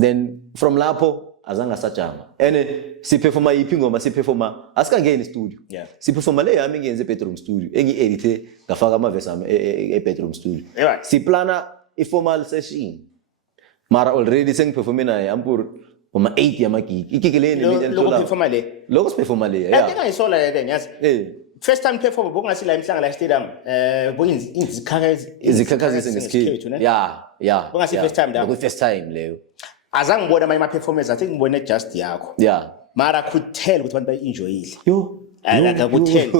then from lapho azange asajama and siperforma yiphi ngoma siperforma asikangeni studio siperforma le yami ngiyenze bedroom studio engi-edithe ngafaka ama-verse ami e-bedroom studio siplana i-formal session mara already sengiperforme naye ampur uma-8 yamagigi igigileni lokho siperforma le engayisola ke ngiyazi first time perform bokungasila imhlanga la stadium izikhakhazisi ngesikhethu bongasi first time la first time leyo azange ngibona ama performance athi ngibone just yakho mara could tell ukuthi abantu bayenjoyile la kuthela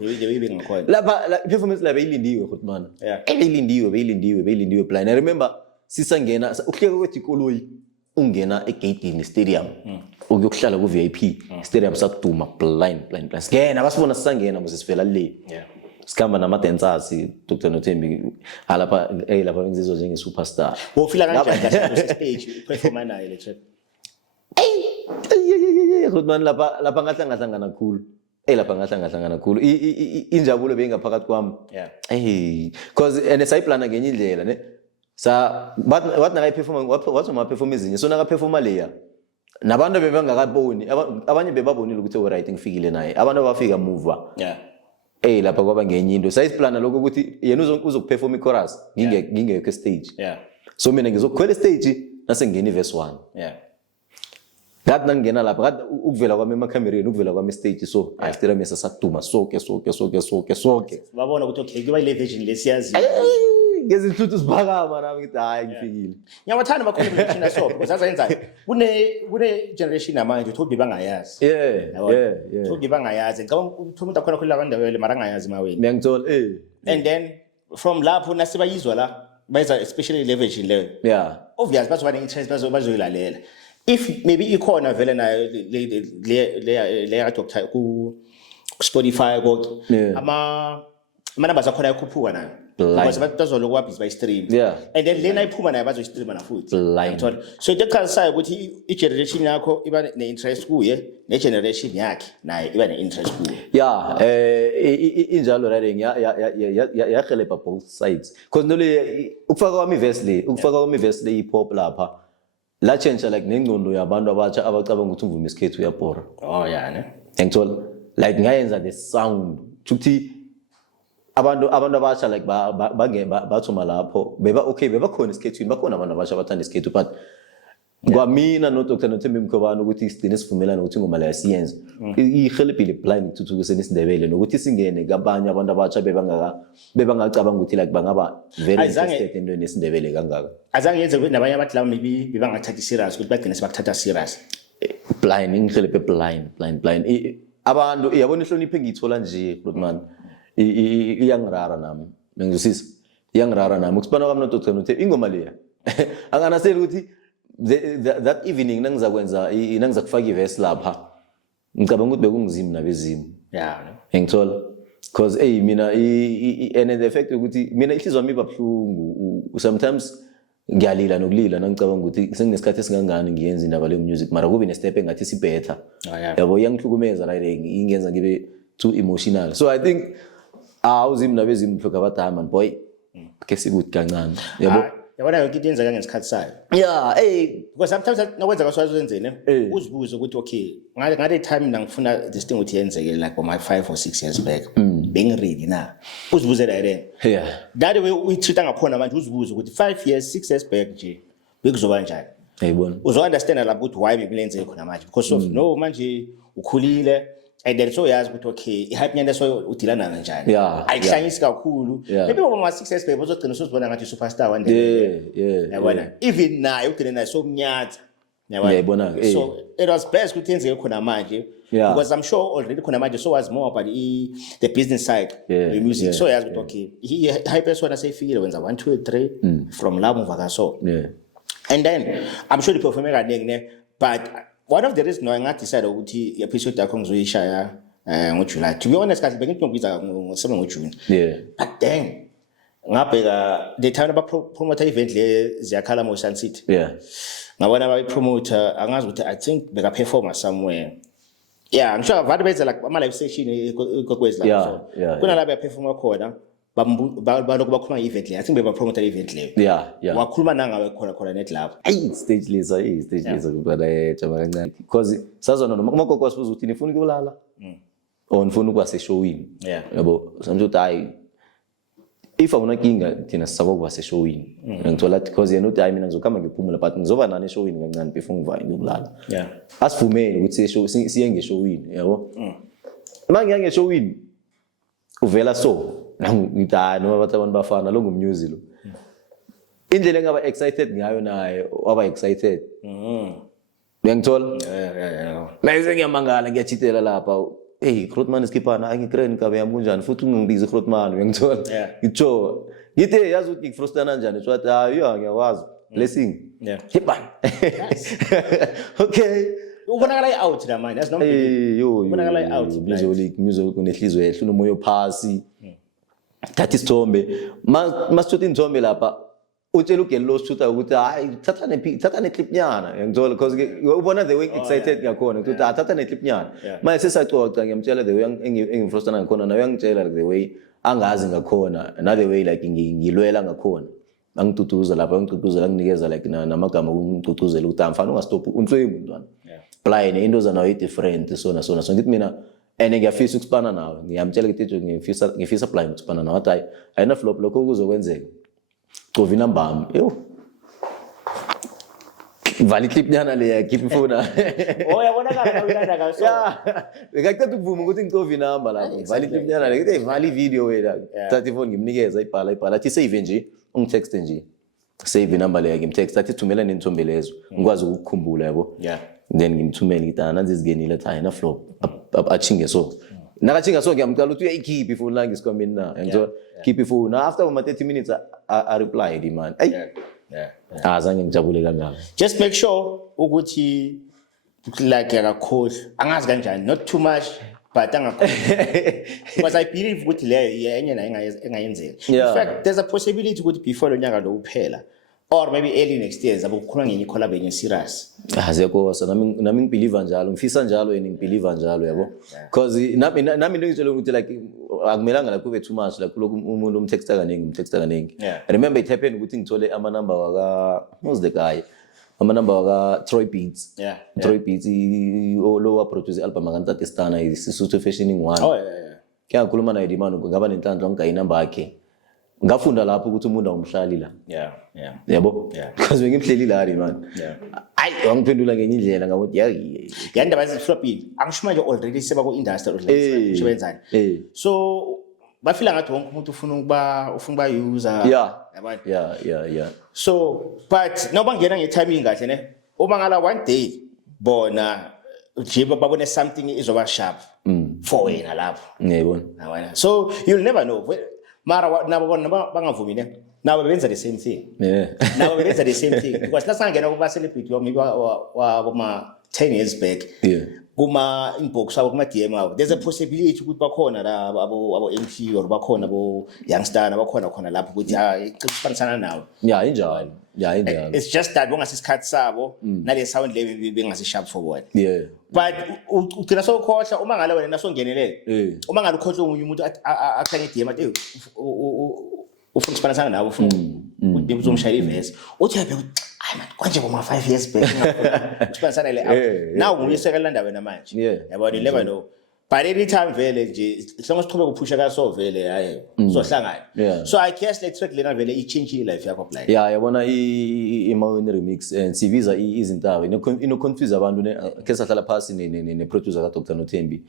nje ngakhona lapha performance la beyilindiwe futhi man beyilindiwe blind I remember sisangena ukuhleka kwethi ikoloyi ungena egate stadium ukuyokuhlala ku VIP stadium sakuduma blind singena basibona sisangena mase sivela le sikhamba nama-dancers Dr Nothembi lapha ngizizwa njenge superstar wofila kanjani kahle stage performa naye le trip man lapha ngahlangana kakhulu lapha ngahlangana kakhulu injabulo bengaphakathi kwami because sayiplana ngenye indlela ne wathi nakayiperforma wathi uma-performa ezinye so naka-performa leya nabantu bebangakaboni abanye bebabonile ukuthi alright ngifikile naye abantu abafika muva lapha kwaba ngenye into sayisiplana lokho ukuthi yena uzokuperforma i-chorus ngingekho stage so mina ngizokukhwela stage nasengena i-verse 1 ngathi nangingena lapha ngathi ukuvela kwami emakhamereni ukuvela kwami stage so ayistira mesa saduma soke babona ukuthi okay kuba ile version lesiyazi ngezinhluthu ziphakama nami ngithi hayi ngifikile ngiyawathanda amakhona version so because azenzayo kune generation namanje uthi bangayazi uthi bangayazi ngicabanga ukuthi umuntu akhona khulila kwandawele mara angayazi maweni ngiyangithola and then from lapho nasibayizwa la bayizwa especially le version leyo obviously bazoba ne-interest bazoyilalela if maybe ikhona vele nayo le ya doctor ku Spotify konke numbers akhona yakhuphuka nayo because bazoloku wabhizi bayistream and then lena iphuma nayo bazoyistreama na futhi so into echazisayo ukuthi i-generation yakho iba ne-interest kuye ne-generation yakhe naye iba ne-interest kuye injalo writing yahelebha both sides because nole ukufaka kwami verse le hip hop lapha la change like nengcondo yabantu abatsha abacabanga ukuthi umvumo isikhethu uyabhora ne ngithola like ngayenza the sound ukuthi abantu abatsha like bathoma lapho beba khona isikhethwini bakhona abantu abatsha abathanda isikhethu but kwamina no Dr Nothembi Mkhobane ukuthi sigcine sivumelana ukuthi ingoma la siyenze ihelebhile blind ukuthuthukisa isindebele nokuthi singene kabanye abantu abatsha bebangacabanga ukuthi like bangaba very interested into nesindebele kangaka azange yenze ukuthi nabanye abathi la maybe bebangathatha serious ukuthi bagcine sebakuthatha serious blind ingihelebhe blind abantu yabona ihloniphe ngiyithola nje Rodman iyangirara nami ngizwisisa iyangirara nami ukusibana kwami no Dr Nothembi ingoma leya anganaseli ukuthi that evening nangiza kufaka iverse lapha ngicabanga ukuthi bekungizimi nabezimu ngithola because mina and the fact ukuthi mina ihlizwa mi babhlungu sometimes ngiyalila nokulila nangicabanga ukuthi senginesikhathi esingangani ngiyenza indaba le music mara kube ne step engathi si better yabo iyangihlukumeza like ingenza ngibe too emotional so I think awuzimi nabezimu mhloka badala man boy ke sikuthi kancane yabo yabona yonke into yenzeka ngesikhathi sayo because sometimes nokwenza kwaso wenzene uzibuze ukuthi okay ngale time mina ngifuna this thing ukuthi yenzeke like my 5 or 6 years back bengiready na uzibuze direct that way uyitreat ngakhona manje uzibuze ukuthi 5 years 6 years back nje bekuzoba njani yayibona uzo understand lapho ukuthi why bekulenzeke khona manje because of no manje ukhulile and then so yazi ukuthi okay ihype nyanda so udilana kanjani ayihlanyisi kakhulu maybe uma 6 years back uzogcina usuzibona ngathi superstar one day yabona even naye ugcina naye so mnyatha yabona so it was best ukuthi yenzeke khona manje because I'm sure already khona manje so was more about the business side the music so yazi ukuthi okay hype so na seyifikile wenza 1 2 3 from la mva ka so and then I'm sure the performer kaningi ne but one of the reasons why I decided ukuthi episode yakho ngizoyishaya ngoJuly to be honest kahle bengiyibiza ngosebe ngoJune but then ngabheka the time aba promoter event le ziyakhala mo Sun City ngabona abayi promoter angazi ukuthi I think beka perform somewhere ngisho abantu benza like ama live session kokwezi la kuna la be perform khona balokhu bakhuluma event le I think beba promoter event le wakhuluma nangawe khona net lapho stage lisa kuba ejaba kancane because sazona noma umakoko wasibuza ukuthi nifuna ukulala or nifuna ukuba seshowini yabo samthu hayi if awuna kinga thina sisaba kuba seshowini ngithola because yena uthi hayi mina ngizokhamba ngiphumula but ngizoba nani eshowini kancane before ngiva ukulala asivumele ukuthi siye ngeshowini yabo manje ngeshowini uvela so ngithi noma bathi abantu bafana lo ngummusic lo indlela engaba excited ngayo naye waba excited uyangithola mase ngiyamangala ngiyachithela lapha Grootman iskiphana angikreni kabe yami kunjani futhi ungingibiza Grootman uyangithola ngitsho ngithe yazi ukuthi ngifrustana kanjani so wathi ngiyakwazi blessing hiban okay ubonakala out la manje asino ubonakala out music kunehliziyo ehluna umoya phasi thathi isithombe masithothi inthombe lapha utshela ugeli lo shooter ukuthi hayi thatha neclip nyana ngithola because ubona the way excited ngakhona ukuthi thatha neclip nyana manje sesacoca ngiyamtshela the way engimfrustana ngakhona naye uyangitshela the way angazi ngakhona na the way like ngilwela ngakhona angitutuza lapha angitutuza nginikeza like namagama ungitutuza ukuthi amfana ungastop unswemu mntwana blind into zanayo different so ngithi mina and ngiyafisa ukuspana nawe ngiyamtshela ukuthi ngifisa blind ukuspana nawe hayi ayina flop lokho kuzokwenzeka cova inamba yami yo vali clip nyana le keep phone yabonakala uyilanda ngaso ngicela ukuvuma ukuthi ngicova inamba lapho vali clip nyana le ukuthi vali video wena thatha ifone ngimnikeza ibhala athi save nje ungitext nje save inamba le ngimtext athi thumela nenithombe lezo ngikwazi ukukhumbula yabo then ngimthumela ngithi nanzi izingenile athi ayina flop achinge so nakachinga so ngiyamcala ukuthi uyayikhipha ifoni la ngisikhwameni na ngitho keep ifoni after 30 minutes I replied man azange ngijabule kangaka just make sure ukuthi like yakakhohle angazi kanjani not too much but angakhohle because I believe ukuthi leyo enye na engayenzeka in fact there's a possibility ukuthi before lo nyaka lo uphela or maybe early next year zabe kukhona ngenye collab enye serious azekosa nami ngibelieve njalo ngifisa njalo yena ngibelieve njalo yabo because nami ngitshela ukuthi like akumelanga la kube too much like umuntu umtexta kaningi remember it happened ukuthi ngithole ama number waka who's the guy ama number waka Troy Beats Troy Beats lo produce album akantatistana isisuthu fashioning one ngiyakhuluma naye dimani ngaba nenhlanhla ngika inamba yakhe ngafunda lapho ukuthi umuntu awumhlali la yabo because ngimhleli la man ayi wangiphendula ngenye indlela ngabuthi yandaba eziflopile angisho manje already seba ku industry usebenzani so bafila ngathi wonke umuntu ufuna ukuba user yabona so but noba ngena ngetiming kahle ne uma ngala one day bona nje babone something izoba sharp for wena lapho ngiyabona so you'll never know mara nabo bona bangavumi ne nabo benza the same thing nabo benza the same thing because last ngena kuba celebrity maybe wa 10 years back kuma inbox abo kuma DM abo there's a possibility ukuthi bakhona la abo MP or bakhona abo youngster bakhona khona lapho ukuthi iqinisekisana nawo injalo it's just that bongasisikhathi sabo nale sound level bengasi sharp forward but ugcina sokhohla uma ngale wena nasongenelele uma ngale ukhohla umunye umuntu akhanye DM athi ufuna ukusipanisana nabo ufuna ukuthi uzomshayela ivesi uthi yabe hayi man konje boma 5 years back ukusipanisana le now uyiseka la ndawe namanje yabona never know but anytime vele nje sonke siqhubeka ukuphusha ka so vele hayi sohlangana so I guess le track lena vele I change life yakho blind yabona iMaweni remix and siviza izintaba ino confuse abantu ne ke sahlala phasi ne producer ka Dr Nothembi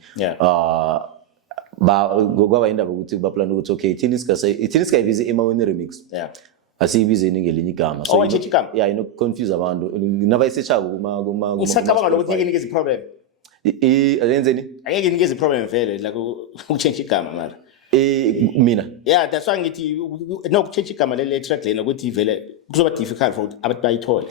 kwaba indaba ukuthi baplan ukuthi okay thini sikayibiza iMaweni remix asiyibizeni ngelinye igama so ino confuse abantu nabayisechako kuma ngisacabanga lokuthi ngeke nikeze problem ayenzeni angeke nikeze problem vele la ukuchange igama mara mina that's why ngithi no ukuchange igama le track lena ukuthi vele kuzoba difficult for abantu bayithole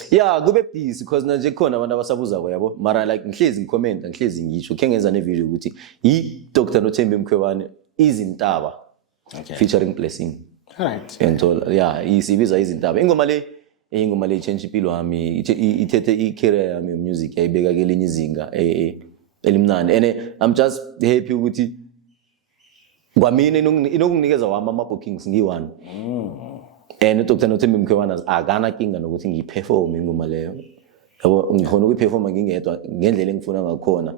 kube busy because nje khona abantu abasabuza yabo mara like ngihlezi ngicomment ngihlezi ngisho ke ngenza ne video ukuthi yi Dr Nothembi Mkhwebane izintaba featuring Blessing right ngithola isibiza izintaba ingoma le change impilo yami ithethe i-career yami music yayibeka kelinye izinga elimnandi and I'm just happy ukuthi kwamina inokunginikeza wami ama bookings ngi1 and Dr Nothembi Mkhwebane akana kinga nokuthi ngiperform ingoma leyo yabo ngikhona ukuperforma ngingedwa ngendlela engifuna ngakhona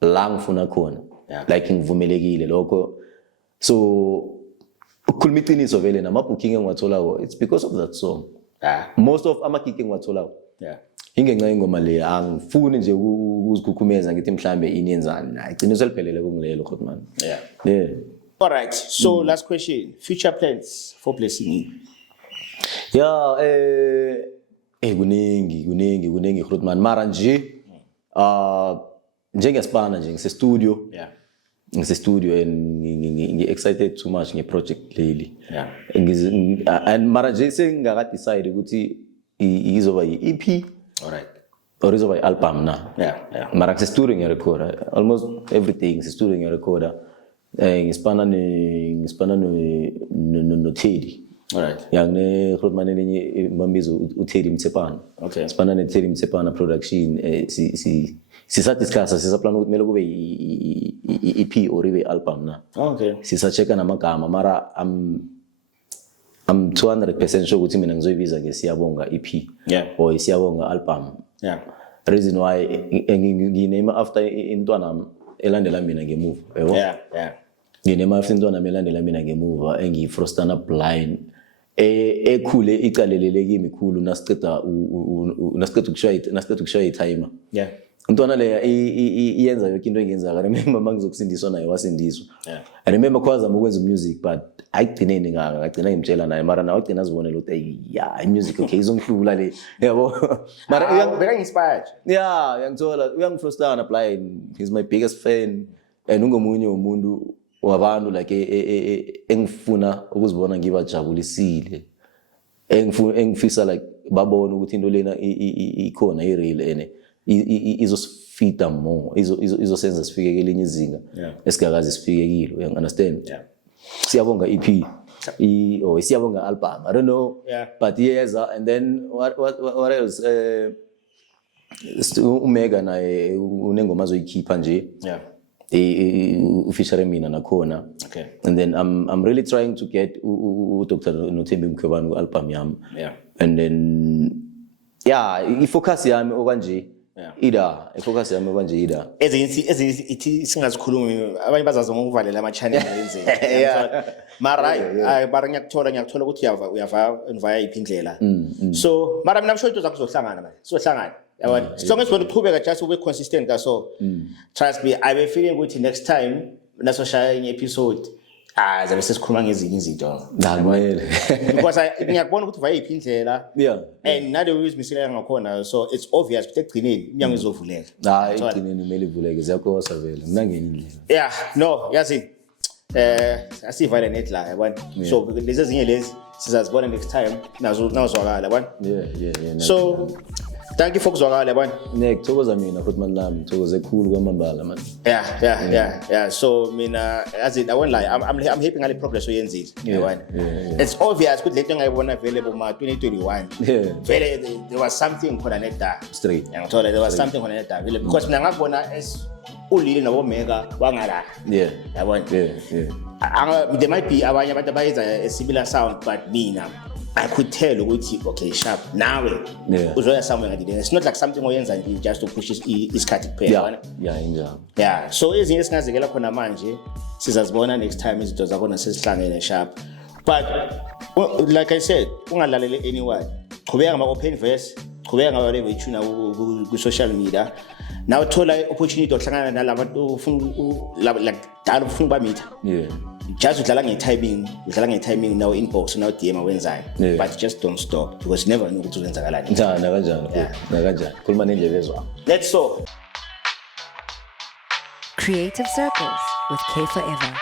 la ngifuna khona like ngivumelekile lokho so ukukhuluma iqiniso vele nama booking engiwatholako it's because of that song most of ama gig engiwatholako ingenxa ingoma le angifuni nje ukuzikhukhumeza ngithi mhlambe inenzani iqiniso liphelele kungilelo khotman all right so last question future plans for Blessing kuningi khotman mara nje njengesipana nje ngise studio and ngi excited too much nge project leli and mara nje sengaka decide ukuthi izoba yi-EP or izoba i-album na mara ngise studio nge recorder almost everything ngise studio nge recorder ngispana no Teddy Alright. Ya ngine Grootman elinye bambiza uTeddy Mtsepana. Okay. Sifana neTeddy Mtsepana production sisa discuss sisa plan ukuthi mele kube EP or ibe album na. Okay. Sisa checka namagama mara I'm 200% sure ukuthi mina ngizoyibiza ke Siyabonga EP. Yeah. Or Siyabonga album. Yeah. Reason why nginame after intwana elandela mina ngemuva yabo. Yeah. Nginema after intwana elandela mina ngemuva engifrostana blind ekhule icalelele kimi khulu nasiceda ukushaya itimer. Yeah. Intwana leya iyenza yonke into engenzaka. Remember mangizokusindiswa naye wasindiswa. Yeah. I remember kwaza ukwenza music but ayigcineni ngagcina ngimtshela naye mara nawe ugcina azibonela ukuthi yeah music okay izongihlula le yabo mara Beka inspired. yeah uyangithola uyangifrustana blind he's my biggest fan and ungomunye umuntu wabantu like engifuna ukuzibona ngibajabulisile engifisa like babona ukuthi into lena ikhona ireal ene izosifita more izosenza sifike kelinye izinga esingakazi sifike kilo you understand. Yeah. Siyabonga EP or Siyabonga album I don't know but yes and then what else uMega naye unengoma azoyikhipha nje ufeature mina nakhona. Okay. And then I'm really trying to get Dr. Nothembi Mkhwebane ku album yami. Yeah. And then ifocus yami okanje ifocus yami okanje ida ezinye ithi singazikhulumi abanye bazazi ngokuvalela ama channel enze mara bara ngiyakuthola ukuthi uyava iphi indlela so mara mina msho into zakho zohlangana manje sizohlangana yabona sonke sibona uqhubeka just ube consistent ka so trust me I be feeling ukuthi next time nasoshaya enye episode zabe sesikhuluma ngezinye izinto ngiyabona because ngiyakubona ukuthi vayiphi indlela and nade uyizimisela ngakhona so it's obvious ukuthi egcineni iminyango izovuleka egcineni kumele ivuleke ziyakosa vele mina ngenindlela yazi asiva le net la yabona so lezi ezinye lezi sizazibona next time nazwakala yabona so thank you for kuzwakala yabona ngithokoza mina Grootman lami ngithokoze kakhulu kwamambala man so mina as I won't lie I'm happy ngale progress oyenzile yabona it's obvious ukuthi lento engayibona vele boma 2021 vele there was something khona nedda straight ngithola there was something khona nedda vele because mina ngakubona as ulili nabo Mega wangala yabona there might be abanye abantu abayenza a similar sound but mina I could tell ukuthi okay sharp nawe uzoya somewhere ngadi it's not like something oyenza nje just to push isikhathi kuphela injalo so ezinye singazekela khona manje sizazibona next time izinto zakhona sesihlangene sharp but like I said ungalalele anyone qhubeka ngama open verse qhubeka ngaba le bethuna ku social media now thola opportunity ohlangana nalabantu ufuna like dala ufuna bamitha just udlala nge-timing now inbox now DM wenzani but just don't stop because never know ukuthi uzenzakalani kanjani khuluma nendlebe ezwa let's so Creative Circles with K Forever.